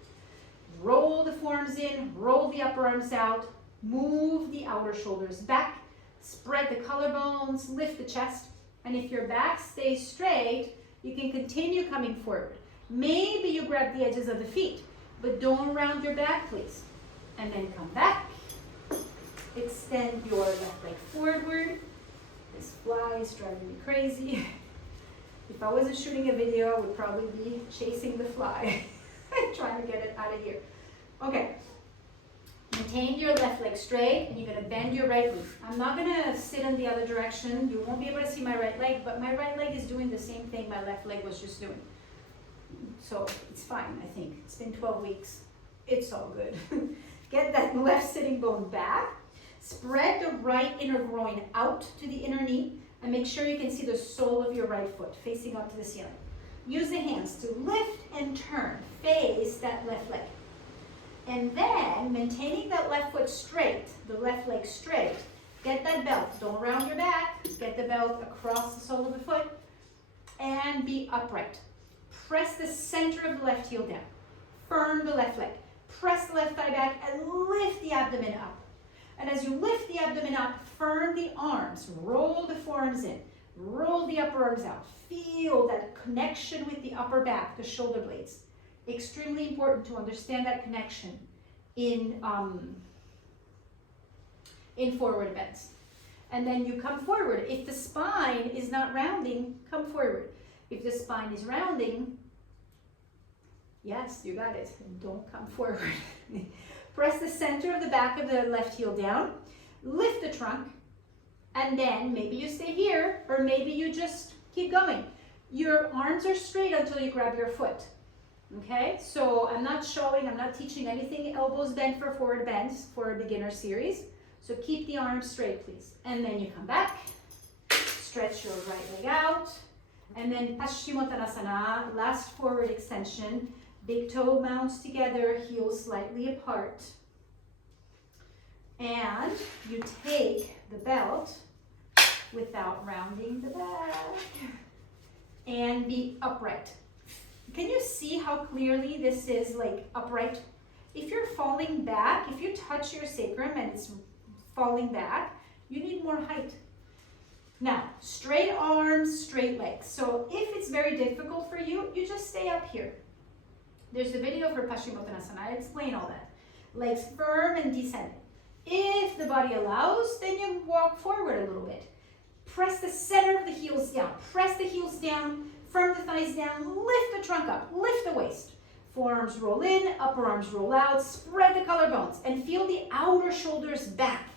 Roll the forearms in, roll the upper arms out, move the outer shoulders back, spread the collarbones, lift the chest. And if your back stays straight, you can continue coming forward. Maybe you grab the edges of the feet, but don't round your back, please. And then come back. Extend your left leg forward. This fly is driving me crazy. If I wasn't shooting a video, I would probably be chasing the fly, trying to get it out of here. Okay. Maintain your left leg straight, and you're going to bend your right knee. I'm not going to sit in the other direction. You won't be able to see my right leg, but my right leg is doing the same thing my left leg was just doing. So it's fine, I think. It's been 12 weeks. It's all good. Get that left sitting bone back. Spread the right inner groin out to the inner knee, and make sure you can see the sole of your right foot facing up to the ceiling. Use the hands to lift and turn. Face that left leg. And then, maintaining that left foot straight, the left leg straight, get that belt. Don't round your back. Get the belt across the sole of the foot and be upright. Press the center of the left heel down. Firm the left leg. Press the left thigh back and lift the abdomen up. And as you lift the abdomen up, firm the arms. Roll the forearms in. Roll the upper arms out. Feel that connection with the upper back, the shoulder blades. Extremely important to understand that connection in forward bends. And then you come forward. If the spine is not rounding, come forward. If the spine is rounding, yes, you got it. Don't come forward. Press the center of the back of the left heel down. Lift the trunk. And then maybe you stay here, or maybe you just keep going. Your arms are straight until you grab your foot. Okay, so I'm not teaching anything elbows bent for forward bends for a beginner series. So keep the arms straight, please. And then you come back, stretch your right leg out, and then Pascimottanāsana, last forward extension. Big toe mounts together, heels slightly apart. And you take the belt without rounding the back and be upright. Can you see how clearly this is like upright? If you're falling back, if you touch your sacrum and it's falling back, you need more height. Now, straight arms, straight legs. So if it's very difficult for you, you just stay up here. There's a video for Pascimottanāsana. I explain all that. Legs firm and descending. If the body allows, then you walk forward a little bit. Press the center of the heels down. Press the heels down. Firm the thighs down, lift the trunk up, lift the waist. Forearms roll in, upper arms roll out, spread the collarbones, and feel the outer shoulders back.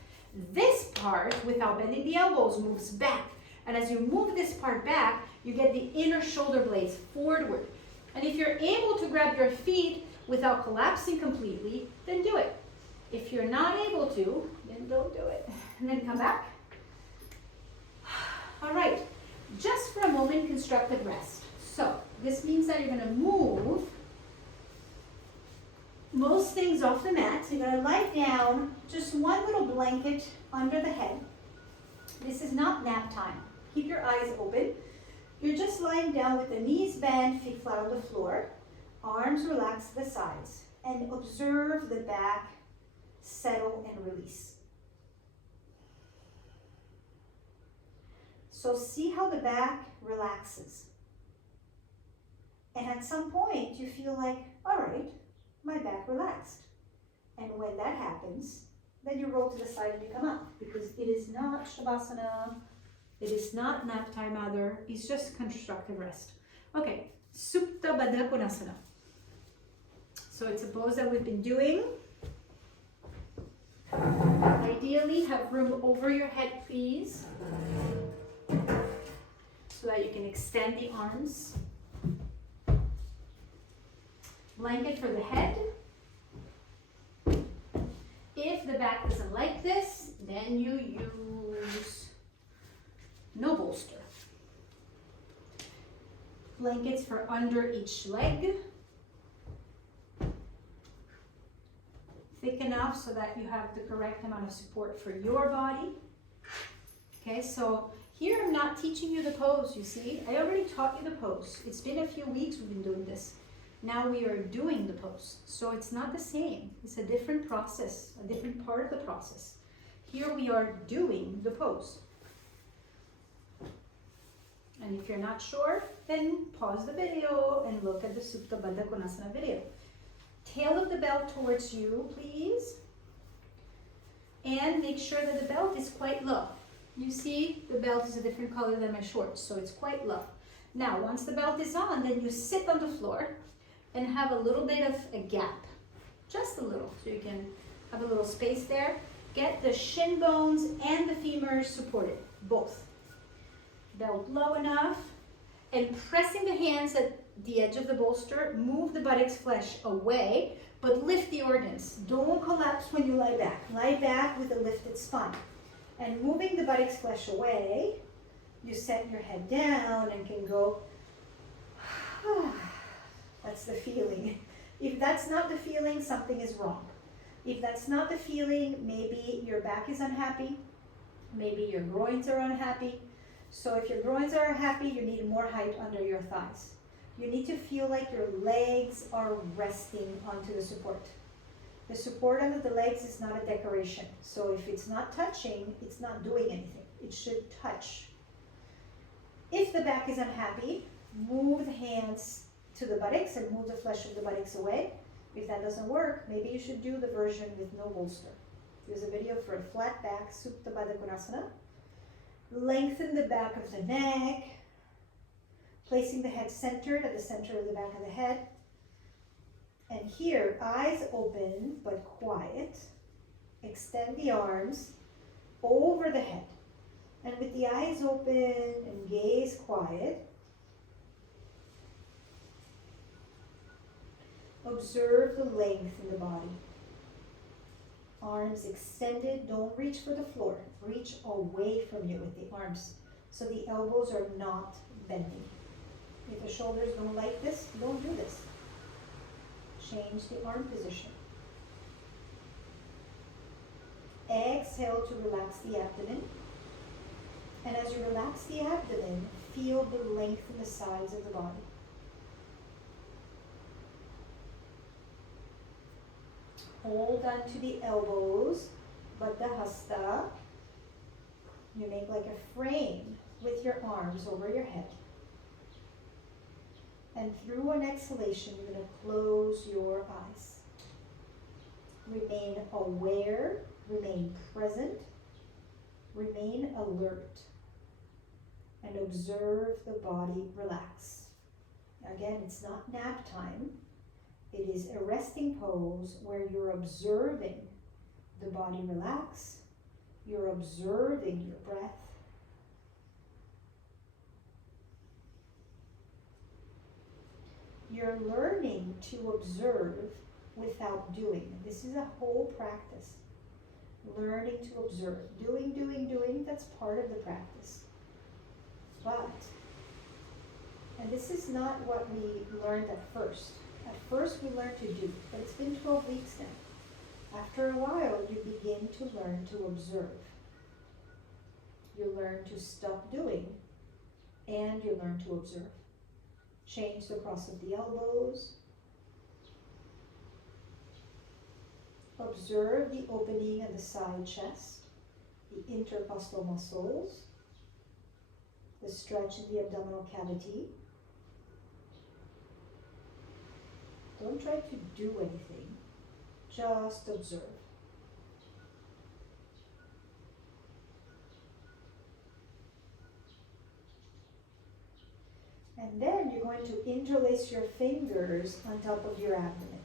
This part, without bending the elbows, moves back. And as you move this part back, you get the inner shoulder blades forward. And if you're able to grab your feet without collapsing completely, then do it. If you're not able to, then don't do it. And then come back. All right. Just for a moment, constructed rest. So this means that you're going to move most things off the mat. So you're going to lie down, just one little blanket under the head. This is not nap time. Keep your eyes open. You're just lying down with the knees bent, feet flat on the floor, arms relaxed to the sides, and observe the back settle and release. So see how the back relaxes. And at some point you feel like, all right, my back relaxed. And when that happens, Then you roll to the side and you come up, because it is not Shavasana, it is not nap time either, it's just constructive rest. Okay, Supta Baddha Konāsana. So it's a pose that we've been doing. Ideally, have room over your head, please, so that you can extend the arms. Blanket for the head. If the back doesn't like this, then you use no bolster. Blankets for under each leg. Thick enough so that you have the correct amount of support for your body. Okay, so here I'm not teaching you the pose, you see. I already taught you the pose. It's been a few weeks we've been doing this. Now we are doing the pose. So it's not the same. It's a different process, a different part of the process. Here we are doing the pose. And if you're not sure, then pause the video and look at the Supta Baddha Konāsana video. Tail of the belt towards you, please. And make sure that the belt is quite low. You see, the belt is a different color than my shorts, so it's quite low. Now, once the belt is on, then you sit on the floor and have a little bit of a gap, just a little, so you can have a little space there. Get the shin bones and the femurs supported, both. Belt low enough, and pressing the hands at the edge of the bolster, move the buttocks flesh away, but lift the organs. Don't collapse when you lie back. Lie back with a lifted spine. And moving the buttocks flesh away, you set your head down and can go, that's the feeling. If that's not the feeling, something is wrong. If that's not the feeling, maybe your back is unhappy, maybe your groins are unhappy. So if your groins are happy, you need more height under your thighs. You need to feel like your legs are resting onto the support. The support under the legs is not a decoration. So if it's not touching, it's not doing anything. It should touch. If the back is unhappy, move the hands to the buttocks and move the flesh of the buttocks away. If that doesn't work, maybe you should do the version with no bolster. There's a video for a flat back, Supta Baddha Konāsana. Lengthen the back of the neck, placing the head centered at the center of the back of the head. And here, eyes open but quiet. Extend the arms over the head. And with the eyes open and gaze quiet, observe the length in the body. Arms extended, don't reach for the floor. Reach away from you with the arms so the elbows are not bending. If the shoulders don't like this, don't do this. Change the arm position. Exhale to relax the abdomen. And as you relax the abdomen, feel the length in the sides of the body. Hold on to the elbows, but the Hasta, you make like a frame with your arms over your head. And through an exhalation, you're going to close your eyes. Remain aware, remain present, remain alert, and observe the body relax. Again, it's not nap time. It is a resting pose where you're observing the body relax, you're observing your breath. You're learning to observe without doing. This is a whole practice. Learning to observe. Doing, that's part of the practice. But, and this is not what we learned at first. At first we learned to do, but it's been 12 weeks now. After a while, you begin to learn to observe. You learn to stop doing, and you learn to observe. Change the cross of the elbows. Observe the opening of the side chest, the intercostal muscles, the stretch in the abdominal cavity. Don't try to do anything, just observe. And then you're going to interlace your fingers on top of your abdomen.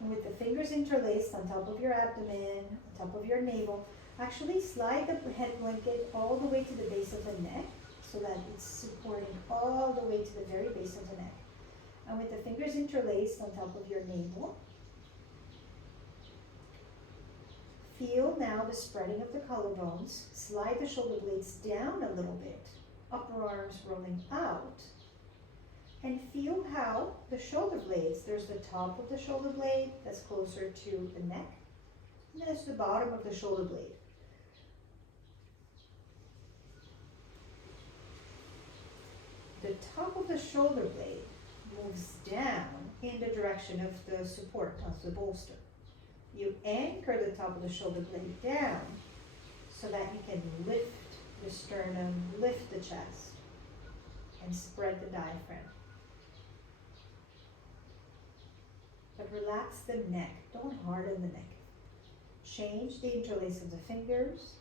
And with the fingers interlaced on top of your abdomen, on top of your navel, actually slide the head blanket all the way to the base of the neck so that it's supporting all the way to the very base of the neck. And with the fingers interlaced on top of your navel, feel now the spreading of the collarbones. Slide the shoulder blades down a little bit, upper arms rolling out. And feel how the shoulder blades, there's the top of the shoulder blade that's closer to the neck, and there's the bottom of the shoulder blade. The top of the shoulder blade moves down in the direction of the support, of the bolster. You anchor the top of the shoulder blade down so that you can lift the sternum, lift the chest, and spread the diaphragm. But relax the neck, don't harden the neck. Change the interlace of the fingers.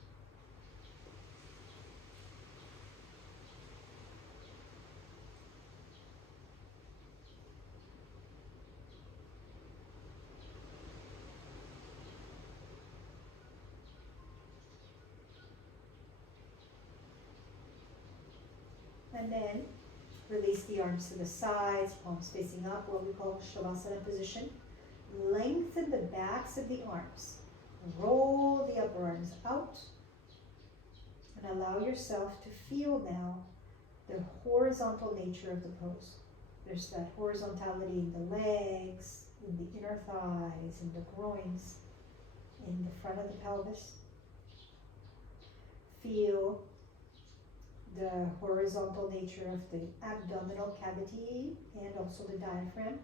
And then release the arms to the sides, palms facing up, what we call Savasana position. Lengthen the backs of the arms. Roll the upper arms out. And allow yourself to feel now the horizontal nature of the pose. There's that horizontality in the legs, in the inner thighs, in the groins, in the front of the pelvis. Feel the horizontal nature of the abdominal cavity and also the diaphragm.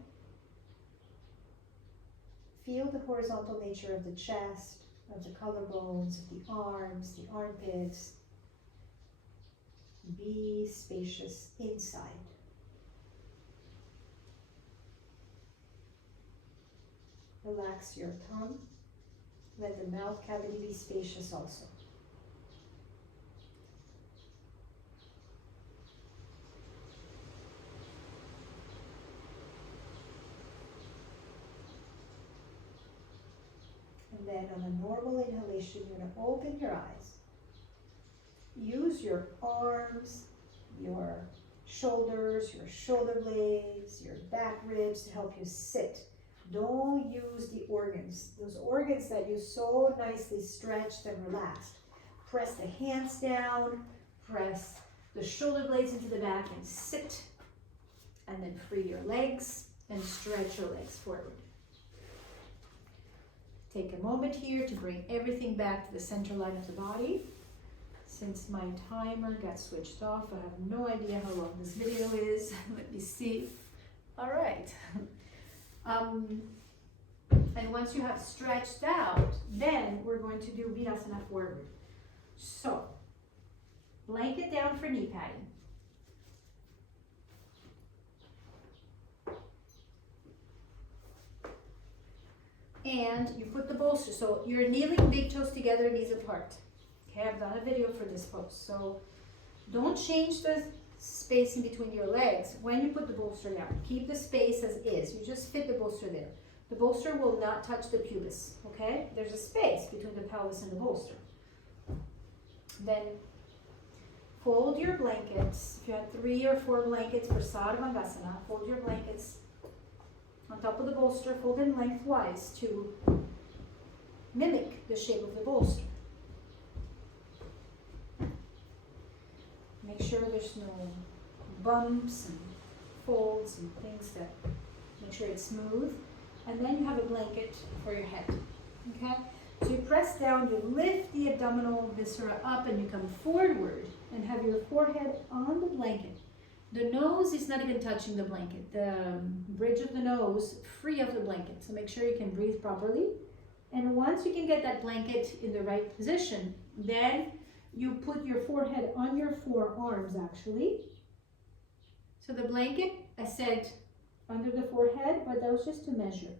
Feel the horizontal nature of the chest, of the collarbones, of the arms, the armpits. Be spacious inside. Relax your tongue. Let the mouth cavity be spacious also. And then on a normal inhalation, you're going to open your eyes. Use your arms, your shoulders, your shoulder blades, your back ribs to help you sit. Don't use the organs, those organs that you so nicely stretched and relaxed. Press the hands down, press the shoulder blades into the back and sit. And then free your legs and stretch your legs forward. Take a moment here to bring everything back to the center line of the body. Since my timer got switched off, I have no idea how long this video is. Let me see. All right. And once you have stretched out, then we're going to do Virāsana forward. So, blanket down for knee padding. And you put the bolster, so you're kneeling, big toes together, knees apart. Okay, I've done a video for this pose, so don't change the space in between your legs when you put the bolster down. Keep the space as is. You just fit the bolster there. The bolster will not touch the pubis, okay? There's a space between the pelvis and the bolster. Then fold your blankets. If you had 3 or 4 blankets for Sarvangasana, fold your blankets on top of the bolster, fold in lengthwise to mimic the shape of the bolster. Make sure there's no bumps and folds and things that make sure it's smooth. And then you have a blanket for your head, okay? So you press down, you lift the abdominal viscera up and you come forward and have your forehead on the blanket. The nose is not even touching the blanket. The bridge of the nose free of the blanket. So make sure you can breathe properly. And once you can get that blanket in the right position, then you put your forehead on your forearms actually. So the blanket, I said under the forehead, but that was just to measure.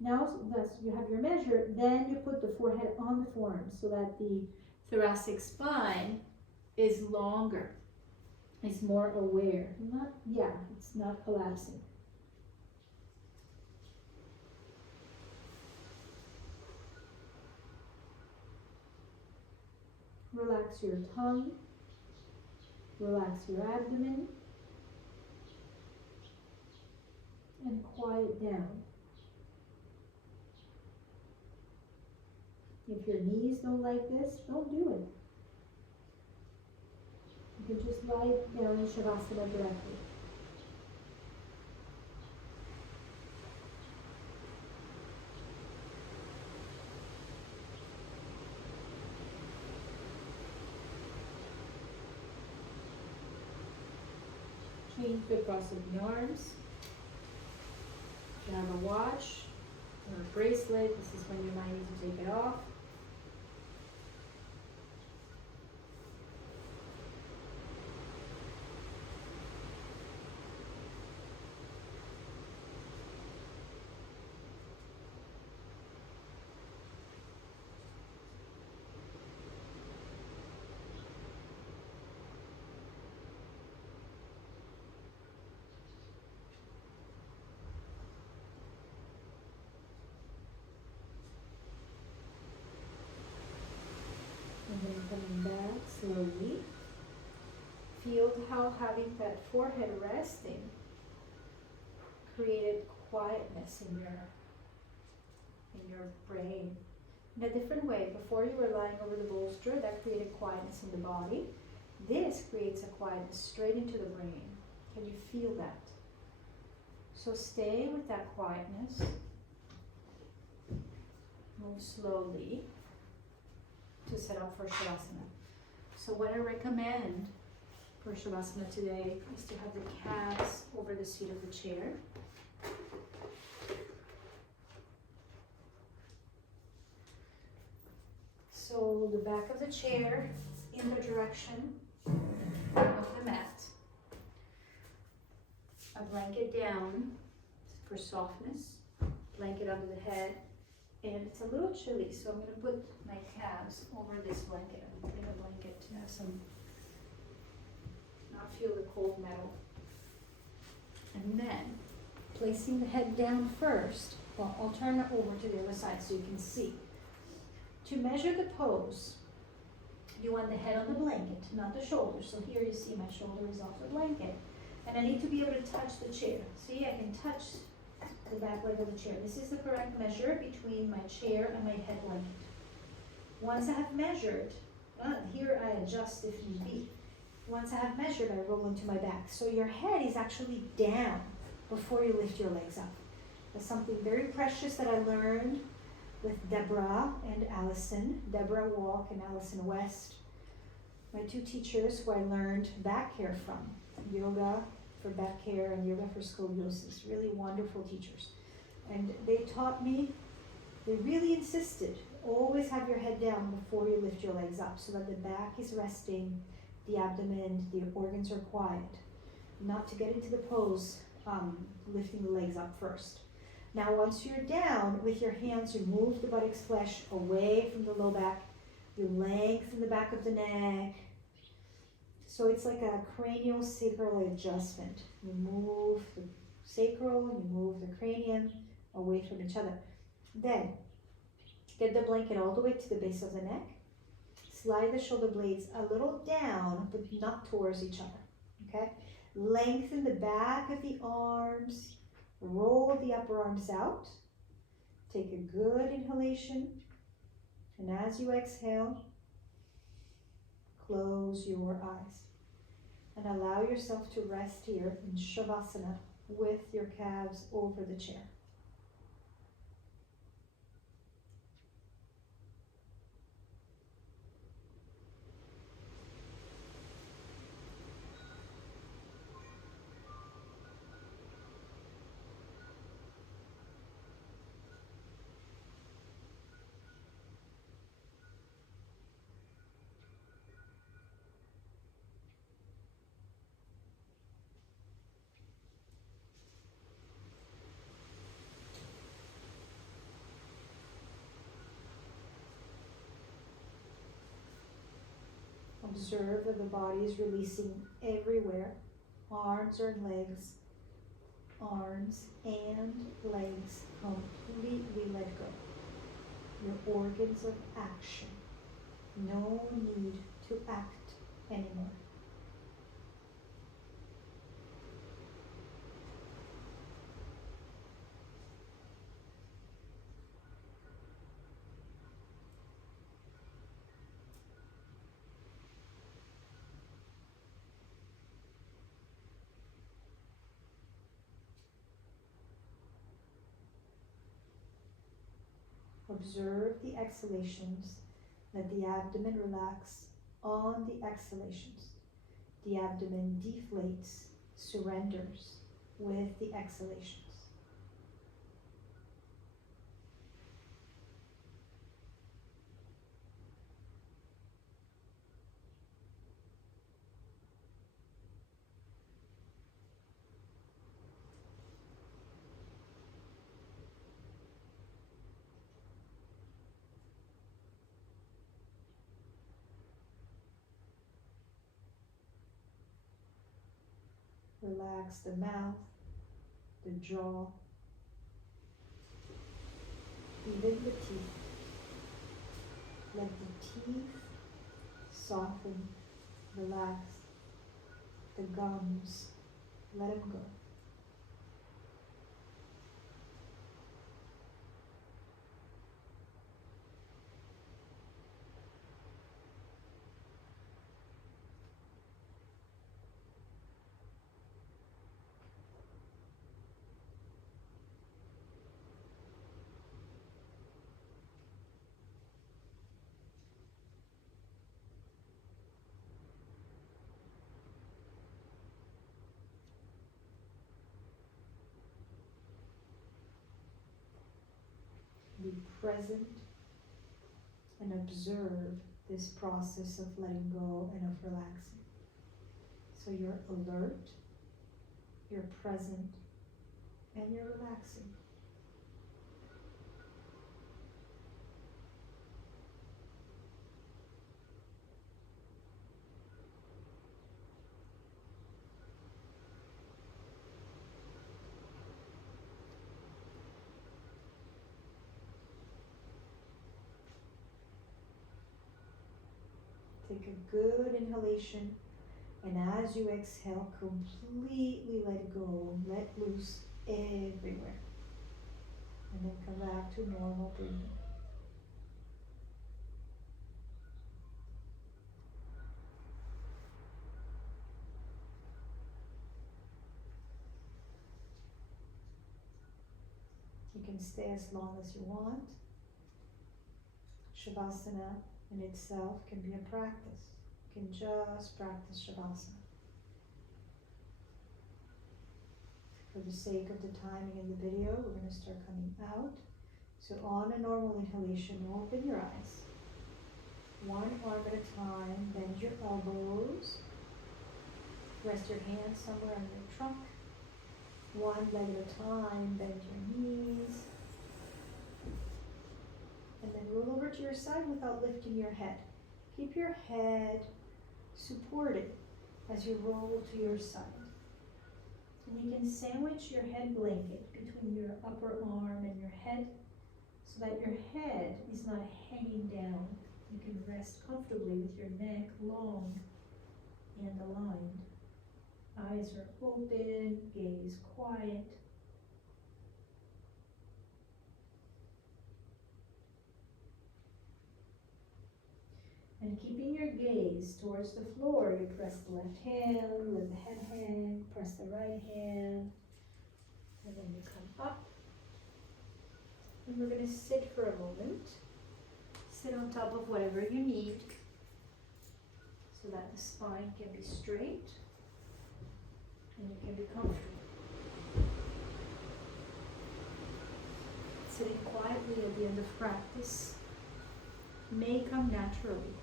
Now you have your measure, then you put the forehead on the forearms so that the thoracic spine is longer, is more aware. It's not collapsing. Relax your tongue, relax your abdomen, and quiet down. If your knees don't like this, don't do it. You can just lie down in Shavasana directly. Change the cross of the arms. If you have a watch or a bracelet, this is when you might need to take it off. And then coming back slowly. Feel how having that forehead resting created quietness in your brain. In a different way, before you were lying over the bolster, that created quietness in the body. This creates a quietness straight into the brain. Can you feel that? So stay with that quietness. Move slowly to set up for Shavasana. So what I recommend for Shavasana today is to have the calves over the seat of the chair. So the back of the chair in the direction of the mat. A blanket down for softness, blanket under the head. And it's a little chilly, so I'm going to put my calves over this blanket. I'm putting a blanket to have not feel the cold metal. And then, placing the head down first, well, I'll turn it over to the other side so you can see. To measure the pose, you want the head on the blanket, not the shoulders. So here you see my shoulder is off the blanket. And I need to be able to touch the chair. See, I can touch the back leg of the chair. This is the correct measure between my chair and my head blanket. Once I have measured, here I adjust if need be. Once I have measured, I roll into my back. So your head is actually down before you lift your legs up. That's something very precious that I learned with Deborah and Allison. Deborah Walk and Allison West. My two teachers who I learned back care from. Yoga for back care and yoga for scoliosis. Really wonderful teachers. And they taught me, they really insisted, always have your head down before you lift your legs up so that the back is resting, the abdomen, the organs are quiet. Not to get into the pose, lifting the legs up first. Now once you're down, with your hands you move the buttocks flesh away from the low back. You lengthen the back of the neck. So it's like a cranial sacral adjustment. You move the sacral, you move the cranium away from each other. Then, get the blanket all the way to the base of the neck. Slide the shoulder blades a little down, but not towards each other, okay? Lengthen the back of the arms. Roll the upper arms out. Take a good inhalation. And as you exhale, close your eyes. And allow yourself to rest here in Shavasana with your calves over the chair. Observe that the body is releasing everywhere. Arms and legs completely let go. Your organs of action. No need to act anymore. Observe the exhalations. Let the abdomen relax on the exhalations. The abdomen deflates, surrenders with the exhalations. Relax the mouth, the jaw, even the teeth. Let the teeth soften, relax. The gums, let them go. Be present and observe this process of letting go and of relaxing. So you're alert, you're present, and you're relaxing. Take a good inhalation, and as you exhale, completely let go, let loose everywhere. And then come back to normal breathing. You can stay as long as you want. Shavasana in itself can be a practice. You can just practice Shavasana. For the sake of the timing in the video, we're going to start coming out. So on a normal inhalation, open your eyes. One arm at a time, bend your elbows. Rest your hands somewhere on your trunk. One leg at a time, bend your knees. And then roll over to your side without lifting your head. Keep your head supported as you roll to your side. And you can sandwich your head blanket between your upper arm and your head so that your head is not hanging down. You can rest comfortably with your neck long and aligned. Eyes are open, gaze quiet. And keeping your gaze towards the floor, you press the left hand, let the head hang, press the right hand, and then you come up. And we're going to sit for a moment. Sit on top of whatever you need so that the spine can be straight and you can be comfortable. Sitting quietly at the end of practice may come naturally.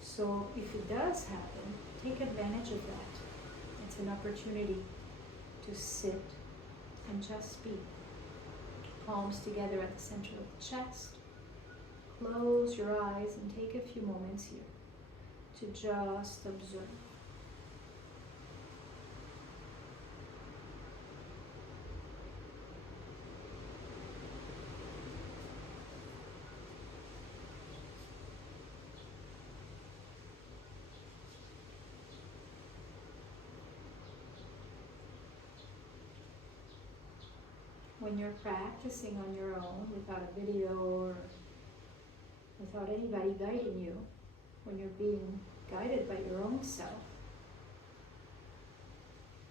So if it does happen, take advantage of that. It's an opportunity to sit and just be. Palms together at the center of the chest. Close your eyes and take a few moments here to just observe. When you're practicing on your own without a video or without anybody guiding you, when you're being guided by your own self,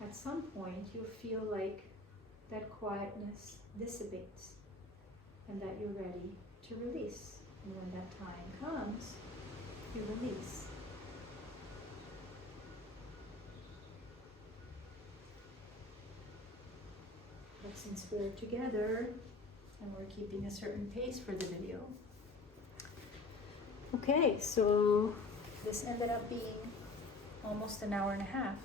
at some point you'll feel like that quietness dissipates and that you're ready to release. And when that time comes, you release. But since we're together and we're keeping a certain pace for the video. Okay, so this ended up being almost an hour and a half.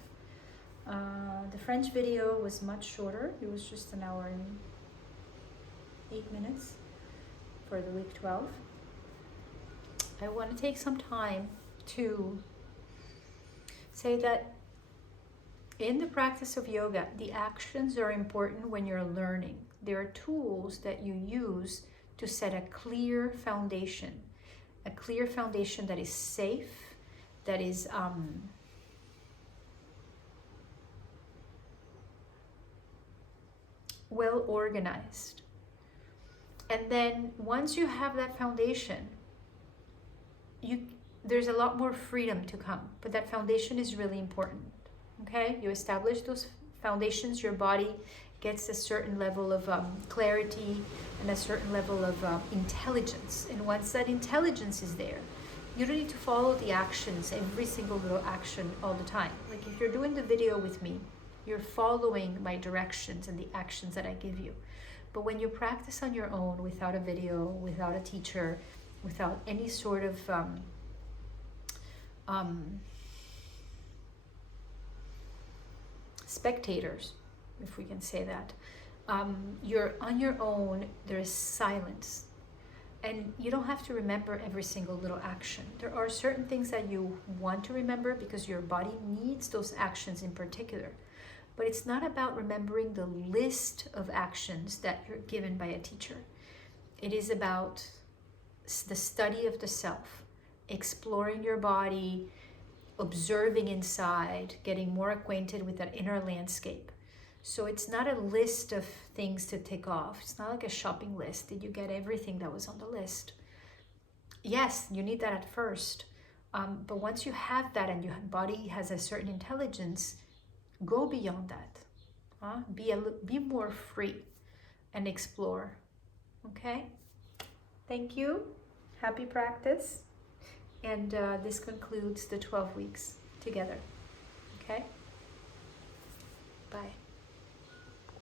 The French video was much shorter. It was just an hour and 8 minutes for the week 12. I want to take some time to say that in the practice of yoga, the actions are important when you're learning. There are tools that you use to set a clear foundation that is safe, that is well organized. And then once you have that foundation, there's a lot more freedom to come, but that foundation is really important. Okay, you establish those foundations, your body gets a certain level of clarity and a certain level of intelligence. And once that intelligence is there, you don't need to follow the actions, every single little action all the time. Like if you're doing the video with me, you're following my directions and the actions that I give you. But when you practice on your own, without a video, without a teacher, without any sort of spectators, if we can say that, you're on your own, there is silence. And you don't have to remember every single little action. There are certain things that you want to remember because your body needs those actions in particular. But it's not about remembering the list of actions that you're given by a teacher. It is about the study of the self, exploring your body, observing inside, getting more acquainted with that inner landscape. So it's not a list of things to tick off. It's not like a shopping list. Did you get everything that was on the list? Yes, you need that at first. But once you have that and your body has a certain intelligence, go beyond that. Be more free and explore. Okay? Thank you. Happy practice. And this concludes the 12 weeks together. Okay? Bye.